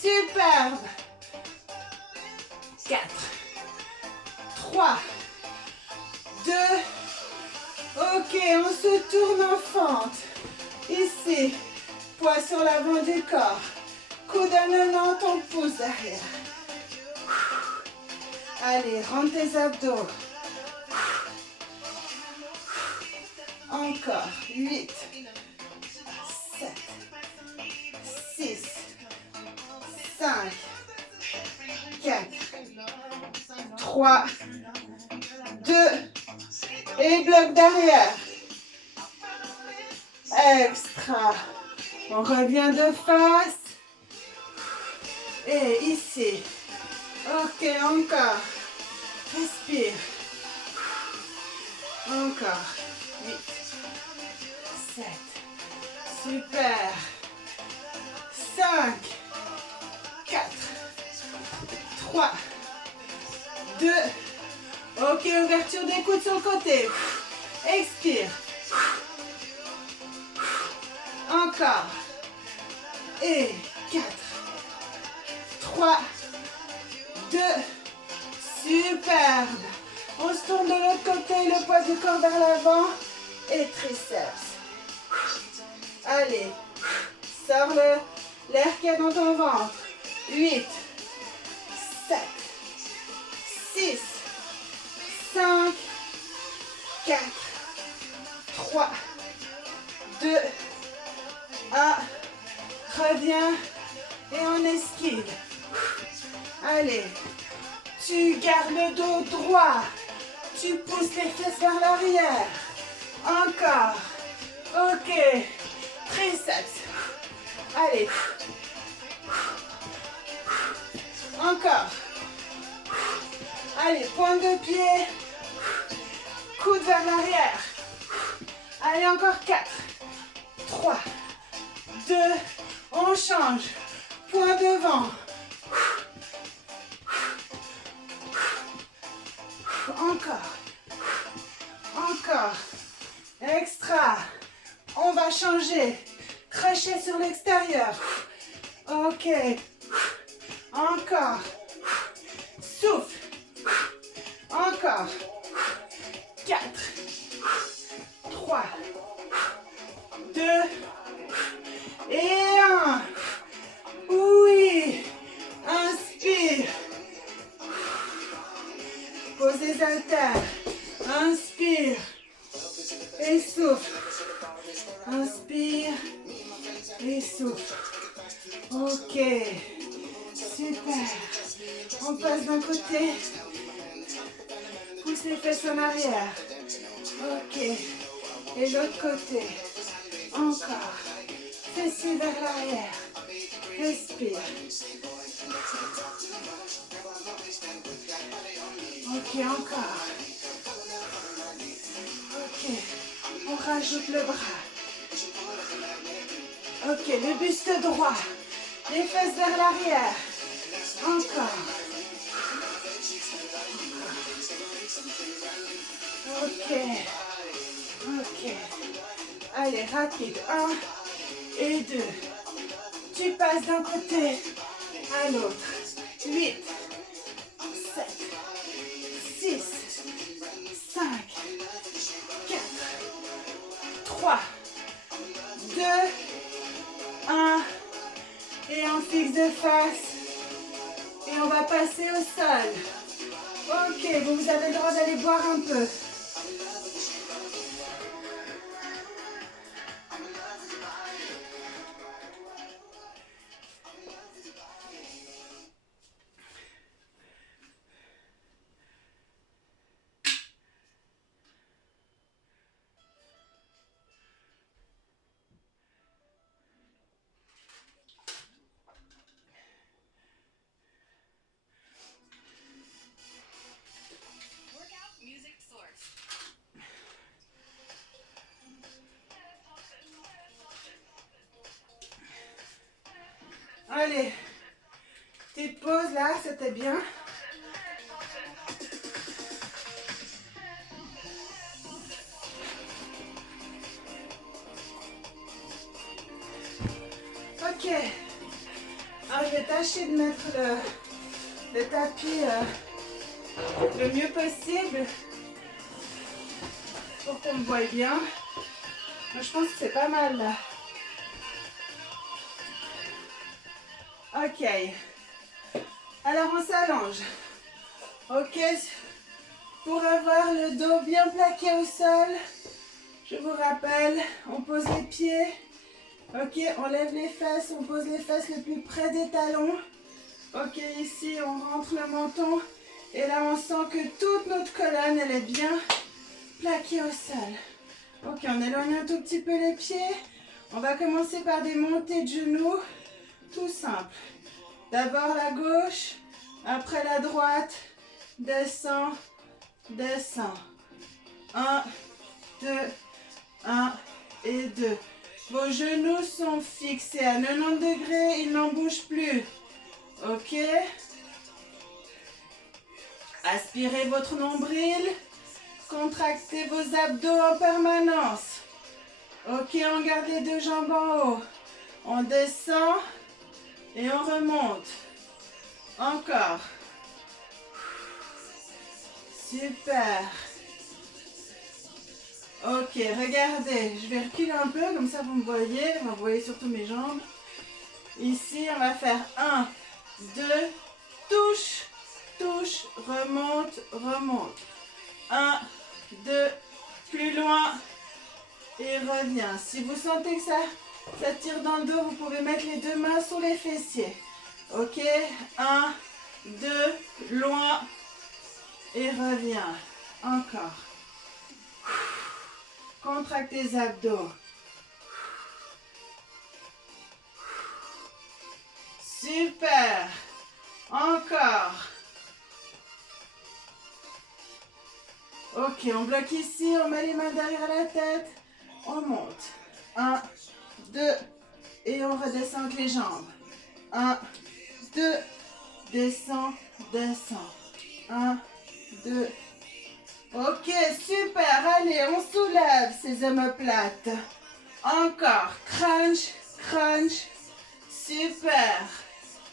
Superbe. 4, 3, 2. Ok, on se tourne en fente. Ici, poids sur l'avant du corps. Coude à 90, on pousse derrière. Allez, rentre tes abdos. Encore. 8, 7, 6, 5, 4, 3, 2, et bloc derrière. Extra. On revient de face. Et ici. Ok, encore. Respire. Encore. 8, 7. Super. 5, 4, 3, 2. Ok, ouverture des coudes sur le côté. Expire. Encore. Et 4, 3, 2. Superbe. On se tourne de l'autre côté, le poids du corps vers l'avant. Et triceps. Allez. Sors l'air qu'il y a dans ton ventre. 8, 7, 6, 5, 4, 3, 2, 1. Reviens et on esquive. Allez. Tu gardes le dos droit. Tu pousses les fesses vers l'arrière. Encore. Ok. Triceps. Allez. Encore. Allez, pointe de pied. Coude vers l'arrière. Allez, encore 4, 3, 2. On change. Point devant. Encore. Encore. Extra. On va changer. Crochet sur l'extérieur. Ok. Encore. Souffle. Encore. 4, 3, 2 et 1. Oui. Inspire. Pose les haltères. Inspire. Et souffle. Inspire. Et souffle. Ok. Super. On passe d'un côté. Pousse les fesses en arrière. Ok. Et l'autre côté. Encore. Fessiers vers l'arrière. Respire. Ok, encore. Ok. On rajoute le bras. Ok, le buste droit. Les fesses vers l'arrière. Encore. Ok. Ok. Allez, rapide. 1 et 2. Tu passes d'un côté à l'autre. 8, 7, 6, 5, 4, 3, 2, 1. Et on fixe de face. Et on va passer au sol. Ok, vous avez le droit d'aller boire un peu. Allez, petite pause là, c'était bien. Ok, alors je vais tâcher de mettre le tapis le mieux possible. pour qu'on me voie bien. Moi, je pense que c'est pas mal là. Ok. Alors on s'allonge. Ok. Pour avoir le dos bien plaqué au sol, je vous rappelle, on pose les pieds. Ok, on lève les fesses, on pose les fesses le plus près des talons. Ok, ici on rentre le menton. Et là on sent que toute notre colonne, elle est bien plaquée au sol. Ok, on éloigne un tout petit peu les pieds. On va commencer par des montées de genoux. Tout simple. D'abord la gauche, après la droite. Descend, descend. 1, 2, 1 et 2. Vos genoux sont fixés à 90 degrés, ils n'en bougent plus. Ok. Aspirez votre nombril. Contractez vos abdos en permanence. Ok, on garde les deux jambes en haut. On descend et on remonte. Encore. Super. Ok, regardez. Je vais reculer un peu, comme ça vous me voyez. Vous voyez surtout mes jambes. Ici, on va faire 1, 2, touche, touche, remonte, remonte. 1, 2, plus loin et reviens. Si vous sentez que ça tire dans le dos, vous pouvez mettre les deux mains sur les fessiers. Ok, 1, 2, loin et reviens. Encore. Contracte tes abdos. Super. Encore. Ok, on bloque ici, on met les mains derrière la tête. On monte. 1, 2, et on redescend avec les jambes. 1, 2, descend, descend. 1, 2. Ok, super. Allez, on soulève ces omoplates. Encore. Crunch, crunch. Super.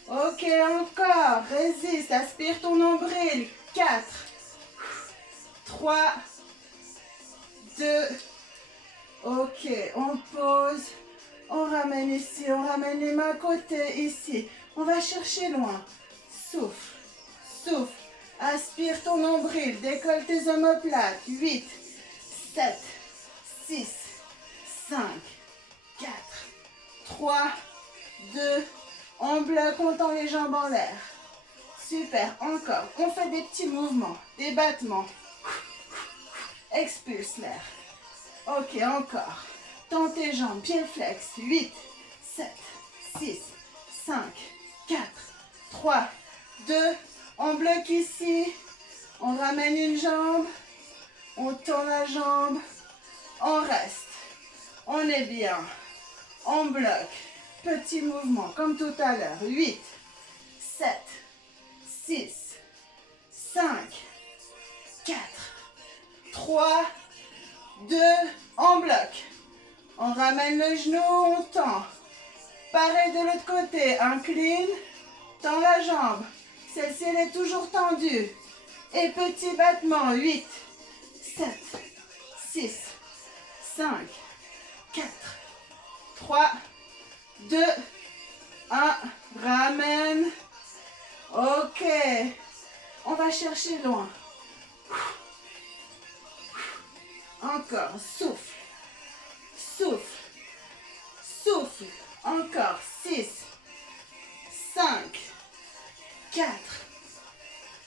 Ok, encore. Résiste. Aspire ton nombril. 4, 3, 2. Ok, on pose. On ramène ici. On ramène les mains à côté. Ici. On va chercher loin. Souffle. Souffle. Aspire ton nombril. Décolle tes omoplates. 8, 7, 6, 5, 4, 3, 2. On bloque, on tend les jambes en l'air. Super, encore. On fait des petits mouvements, des battements. Expulse l'air. Ok, encore. Tends tes jambes, pieds flex. 8, 7, 6, 5, 4, 3, 2. On bloque ici. On ramène une jambe. On tend la jambe. On reste. On est bien. On bloque. Petit mouvement comme tout à l'heure. 8, 7, 6, 5, 4, 3, 2, on bloque. On ramène le genou, on tend. Pareil de l'autre côté, incline, tend la jambe. Celle-ci, elle est toujours tendue. Et petit battement, 8, 7, 6, 5, 4, 3, 2, 1, ramène. Ok. On va chercher loin. Encore, souffle. Souffle. Souffle. Encore, 6, 5, 4,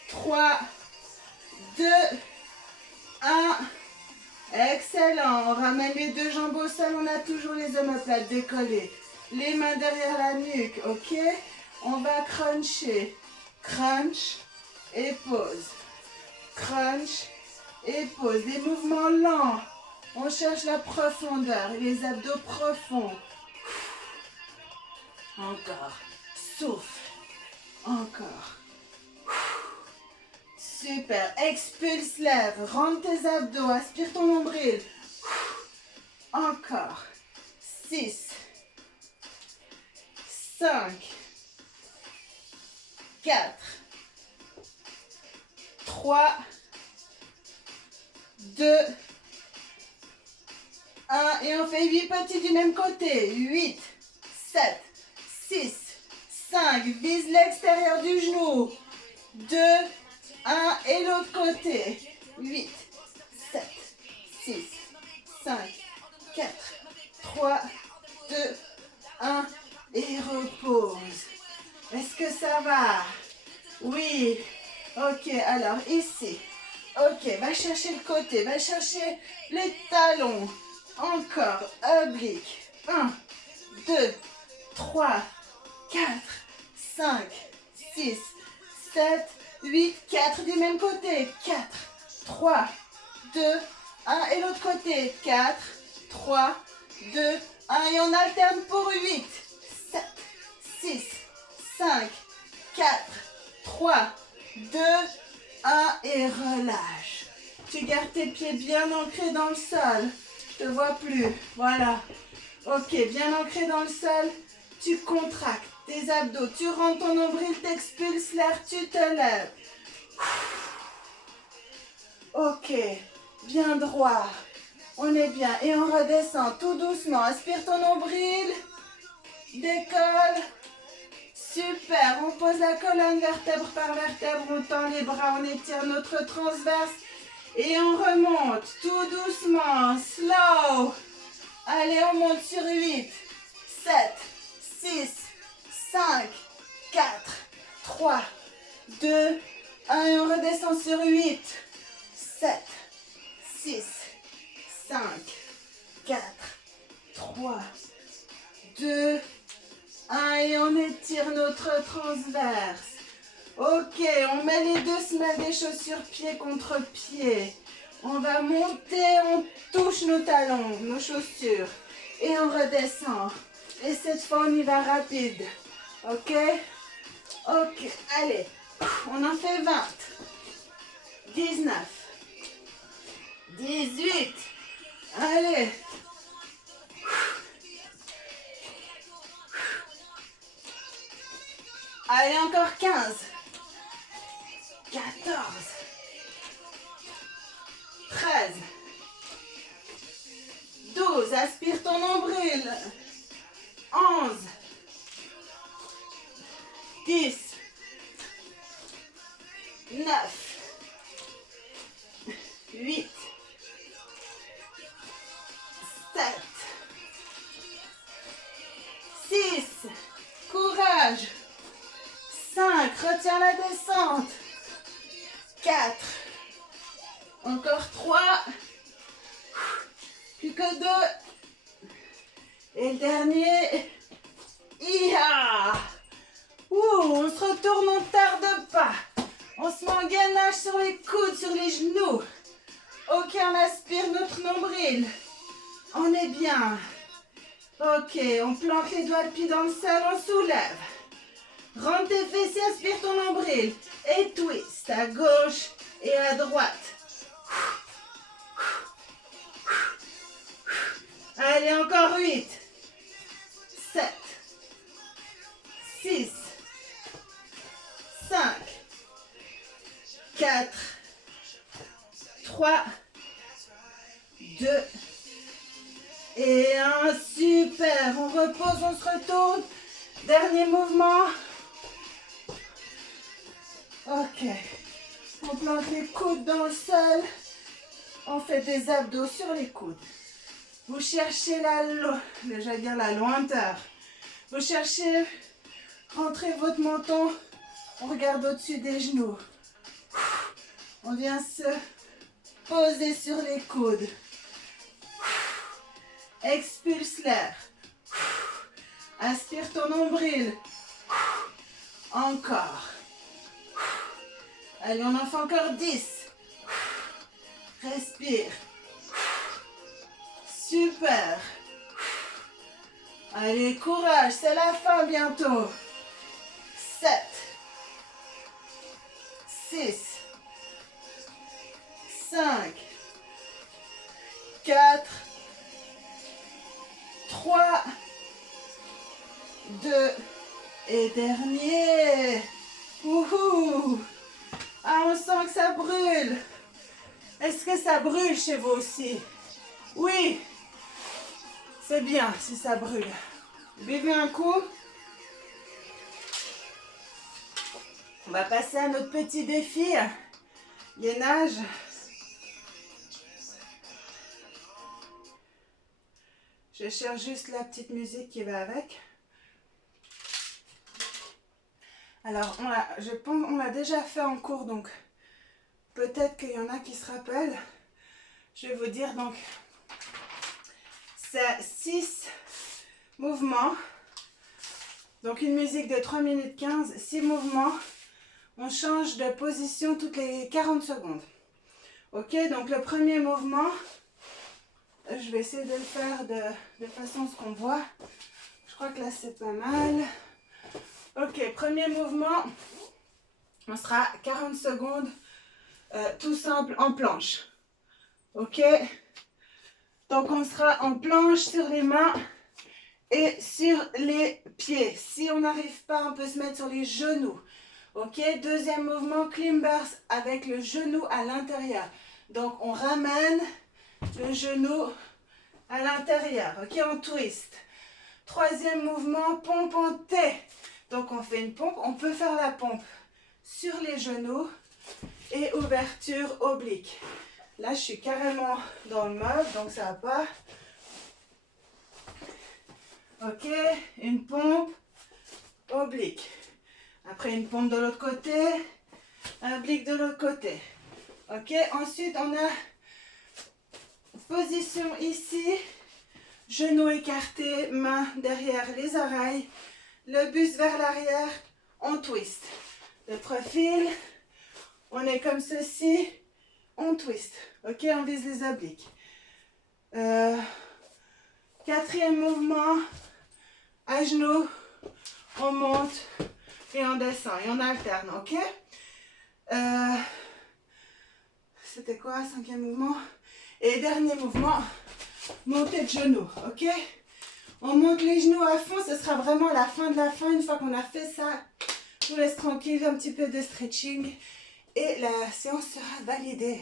3, 2, 1. Excellent. On ramène les deux jambes au sol. On a toujours les omoplates décollées. Les mains derrière la nuque, ok? On va cruncher. Crunch et pause. Crunch et pause. Des mouvements lents. On cherche la profondeur. Les abdos profonds. Encore. Souffle. Encore. Super. Expulse l'air. Rentre tes abdos. Aspire ton nombril. Encore. 6, 5, 4, 3, 2, 1 et on fait 8 petits du même côté. 8, 7, 6, 5. Vise l'extérieur du genou. 2, 1 et l'autre côté. 8, 7, 6, 5, 4, 3, 2, 1 et repose. Est-ce que ça va? Oui. Ok, alors ici. Ok, va chercher le côté, va chercher les talons. Encore, oblique. 1, 2, 3, 4, 5, 6, 7, 8, 4 du même côté. 4, 3, 2, 1 et l'autre côté. 4, 3, 2, 1 et on alterne pour 8, 7, 6, 5, 4, 3, 2, 1 et relâche. Tu gardes tes pieds bien ancrés dans le sol. Je te vois plus. Voilà. Ok, bien ancré dans le sol. Tu contractes tes abdos. Tu rentres ton nombril, t'expulses l'air, tu te lèves. Ok, bien droit. On est bien. Et on redescend tout doucement. Aspire ton nombril. Décolle. Super. On pose la colonne vertèbre par vertèbre. On tend les bras. On étire notre transverse. Et on remonte tout doucement. Slow. Allez, on monte sur 8, 7, 6, 5, 4, 3, 2, 1. Et on redescend sur 8, 7, 6, 5, 4, 3, 2, 1. Et on étire notre transverse. Ok, on met les deux semelles des chaussures pied contre pied. On va monter, on touche nos talons, nos chaussures. Et on redescend. Et cette fois, on y va rapide. Ok? Ok, allez. On en fait 20. 19. 18. Allez. Allez, encore 15. 14. 13, 12, aspire ton nombril. 11, 10, 9, 8, 7, 6, courage. 5, retiens la descente. 4, encore 3, plus que 2, et le dernier, on se retourne, on ne tarde pas, on se met en gainage sur les coudes, sur les genoux, ok, on aspire notre nombril, on est bien, ok, on plante les doigts de pied dans le sol, on soulève, rentre tes fessiers, aspire ton nombril, et twist à gauche et à droite. Allez, encore 8, 7, 6, 5, 4, 3, 2 et 1. Super. On repose, on se retourne. Dernier mouvement. Ok. On plante les coudes dans le sol. On fait des abdos sur les coudes. Vous cherchez la lointeur. Vous cherchez, rentrez votre menton. On regarde au-dessus des genoux. On vient se poser sur les coudes. Expulse l'air. Aspire ton nombril. Encore. Allez, on en fait encore 10. Respire. Super. Allez, courage, c'est la fin bientôt. 7, 6, 5, 4, 3, 2 et dernier. Wouhou! Ah, on sent que ça brûle. Est-ce que ça brûle chez vous aussi? Oui. C'est bien si ça brûle. Buvez un coup. On va passer à notre petit défi. Gainage. Je cherche juste la petite musique qui va avec. Alors, je pense qu'on l'a déjà fait en cours, donc peut-être qu'il y en a qui se rappellent. Je vais vous dire, donc, c'est 6 mouvements. Donc, une musique de 3 minutes 15, 6 mouvements. On change de position toutes les 40 secondes. Ok, donc le premier mouvement, je vais essayer de le faire de façon à ce qu'on voit. Je crois que là, c'est pas mal. Ok, premier mouvement, on sera 40 secondes, tout simple en planche. Ok, donc on sera en planche sur les mains et sur les pieds. Si on n'arrive pas, on peut se mettre sur les genoux. Ok, deuxième mouvement, climbers avec le genou à l'intérieur. Donc on ramène le genou à l'intérieur. Ok, on twist. Troisième mouvement, pompe en T. Donc on fait une pompe, on peut faire la pompe sur les genoux et ouverture oblique. Là je suis carrément dans le mode, donc ça va pas. Ok, une pompe oblique. Après une pompe de l'autre côté, oblique de l'autre côté. Ok, ensuite on a position ici, genoux écartés, mains derrière les oreilles. Le buste vers l'arrière, on twist. Le profil, on est comme ceci, on twist. Ok, on vise les obliques. Quatrième mouvement, à genoux, on monte et on descend. Et on alterne, ok? C'était quoi, cinquième mouvement? Et dernier mouvement, montée de genoux, ok? On monte les genoux à fond, ce sera vraiment la fin de la fin. Une fois qu'on a fait ça, je vous laisse tranquille, un petit peu de stretching et la séance sera validée.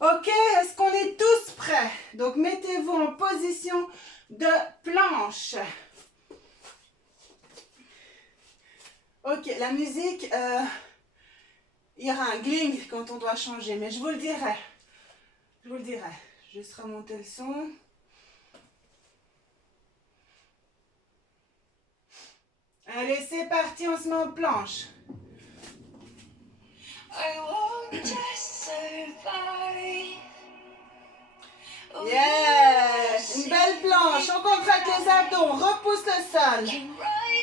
Ok, est-ce qu'on est tous prêts? Donc mettez-vous en position de planche. Ok, la musique, il y aura un gling quand on doit changer, mais je vous le dirai. Je vous le dirai. Juste remonter le son. Allez, c'est parti, on se met en planche. Yeah! Une belle planche. On contracte les abdos, on repousse le sol.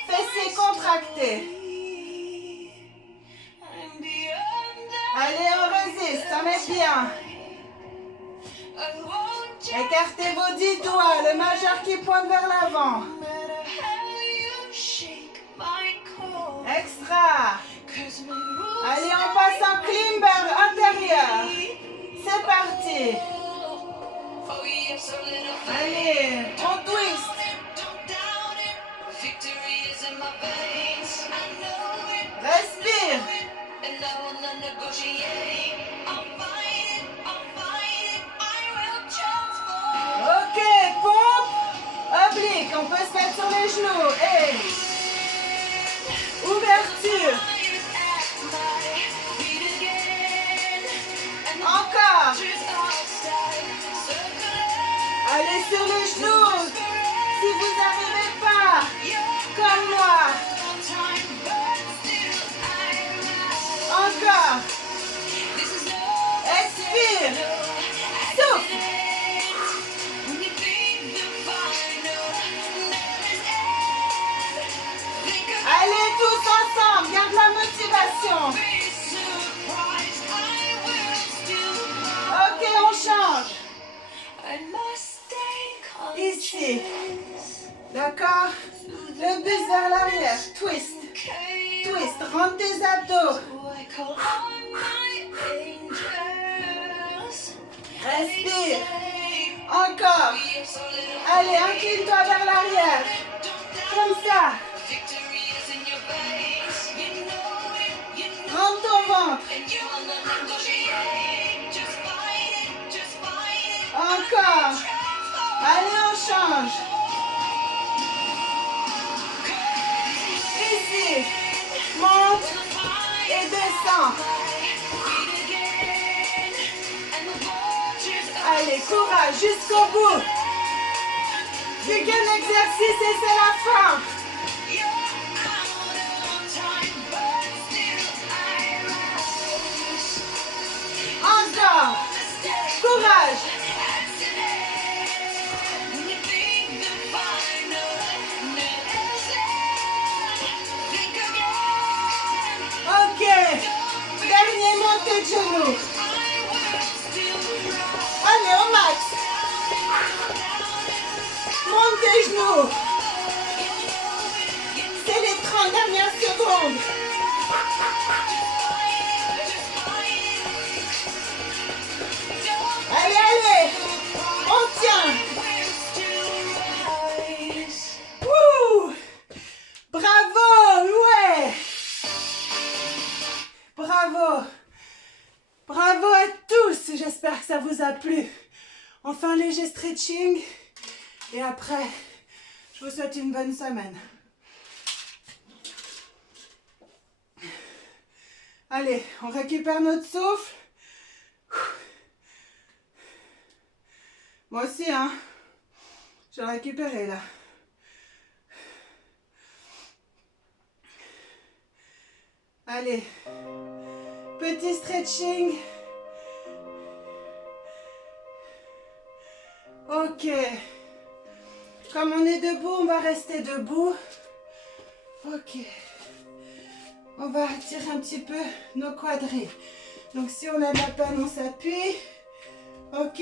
Fessiers contractés. Allez, on résiste, on est bien. Écartez vos 10 doigts, le majeur qui pointe vers l'avant. Extra. Allez, on passe en climber intérieur. C'est parti. Allez, on twist. Respire. Ok, pompe, oblique, on peut se mettre sur les genoux. Et ouverture. Encore. Allez sur les genoux. Si vous n'arrivez pas, comme moi. Encore. Expire. Souffle. Allez tous ensemble, garde la motivation. Ok, on change. Ici. D'accord? Le buste vers l'arrière. Twist. Twist. Rentre tes abdos. Respire. Encore. Allez, incline-toi vers l'arrière. Comme ça. Rentre ton ventre. Encore. Allez, on change. change. Ici, monte et descend. Allez, courage jusqu'au bout. Plus qu'un exercice et c'est la fin. Encore. Courage. Ok. Dernier montée de genoux. Allez, au max. Monte tes genoux. C'est les 30 dernières secondes. Allez, allez. On tient. Wouh. Bravo. Ouais. Bravo. Bravo à tous. J'espère que ça vous a plu. On fait un léger stretching. Et après, je vous souhaite une bonne semaine. Allez, on récupère notre souffle. Moi aussi, hein. Je vais récupérer là. Allez. Petit stretching. Ok. Comme on est debout, on va rester debout. Ok. On va tirer un petit peu nos quadris. Donc si on a de la peine, on s'appuie. Ok.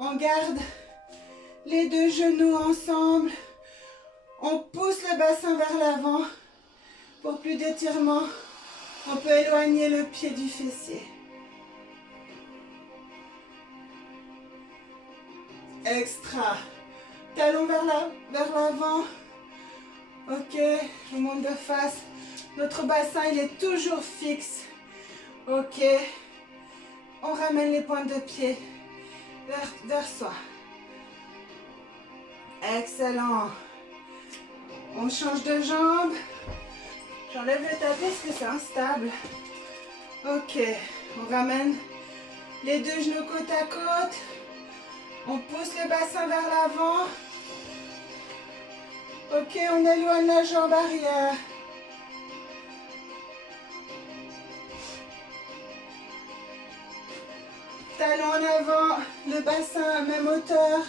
On garde les deux genoux ensemble. On pousse le bassin vers l'avant. Pour plus d'étirement, on peut éloigner le pied du fessier. Extra. Talon vers l'avant. Ok, je vous montre de face. Notre bassin, il est toujours fixe. Ok. On ramène les pointes de pied vers soi. Excellent. On change de jambe. J'enlève le tapis parce que c'est instable. Ok. On ramène les deux genoux côte à côte. On pousse le bassin vers l'avant. Ok, on éloigne la jambe arrière. Talon en avant, le bassin à même hauteur.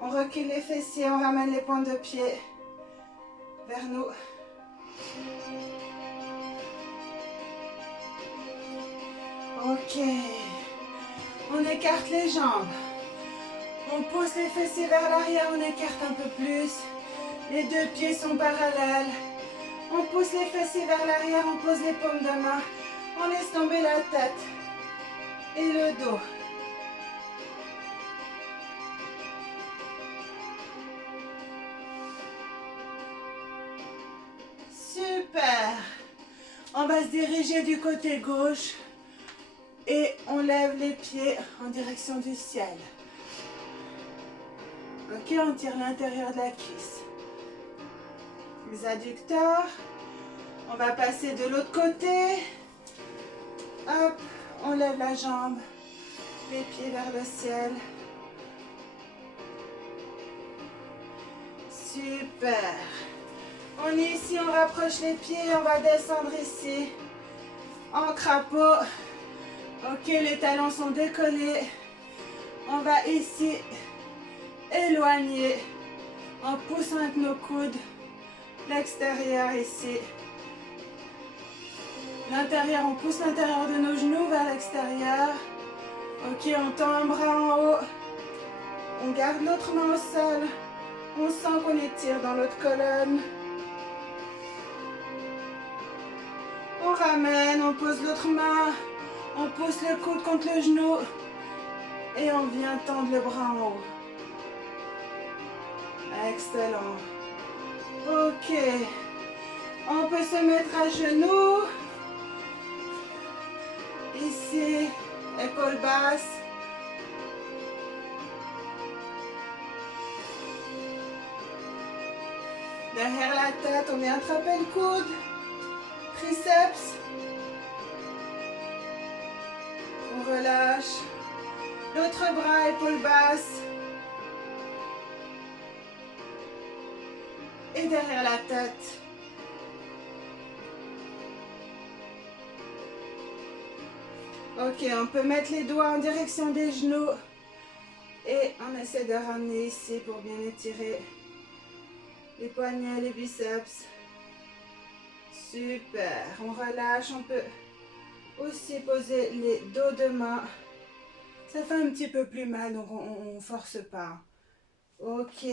On recule les fessiers, on ramène les pointes de pied vers nous. Ok. On écarte les jambes. On pousse les fessiers vers l'arrière, on écarte un peu plus. Les deux pieds sont parallèles. On pousse les fessiers vers l'arrière, on pose les paumes de main. On laisse tomber la tête et le dos. Super. On va se diriger du côté gauche et on lève les pieds en direction du ciel. Ok, on tire l'intérieur de la cuisse. Les adducteurs. On va passer de l'autre côté. Hop, on lève la jambe. Les pieds vers le ciel. Super. On est ici, on rapproche les pieds. On va descendre ici. En crapaud. Ok, les talons sont décollés. On va ici éloigner en poussant avec nos coudes l'extérieur ici. L'intérieur, on pousse l'intérieur de nos genoux vers l'extérieur. Ok, on tend un bras en haut. On garde l'autre main au sol. On sent qu'on étire dans l'autre colonne. On ramène, on pose l'autre main. On pousse le coude contre le genou. Et on vient tendre le bras en haut. Excellent. Ok. On peut se mettre à genoux. Ici, épaules basses. Derrière la tête, on vient attraper le coude. Triceps. On relâche. L'autre bras, épaule basse. Et derrière la tête. Ok, on peut mettre les doigts en direction des genoux. Et on essaie de ramener ici pour bien étirer les poignets, les biceps. Super. On relâche. On peut aussi poser les dos de main. Ça fait un petit peu plus mal, donc on ne force pas. Ok.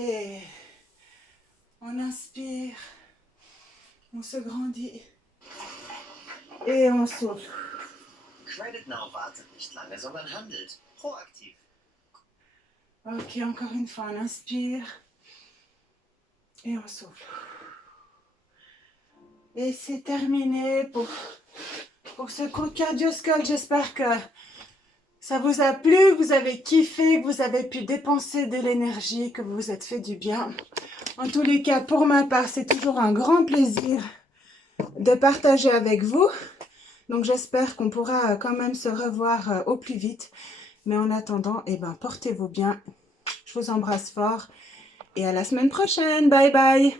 On inspire. On se grandit. Et on souffle. Credit Now wartet nicht lange, sondern handelt proaktiv. Ok, encore une fois, on inspire. Et on souffle. Et c'est terminé pour ce cours Cardio Sculpt. J'espère que ça vous a plu, que vous avez kiffé, que vous avez pu dépenser de l'énergie, que vous vous êtes fait du bien. En tous les cas, pour ma part, c'est toujours un grand plaisir de partager avec vous. Donc j'espère qu'on pourra quand même se revoir au plus vite. Mais en attendant, eh ben, portez-vous bien. Je vous embrasse fort et à la semaine prochaine. Bye bye.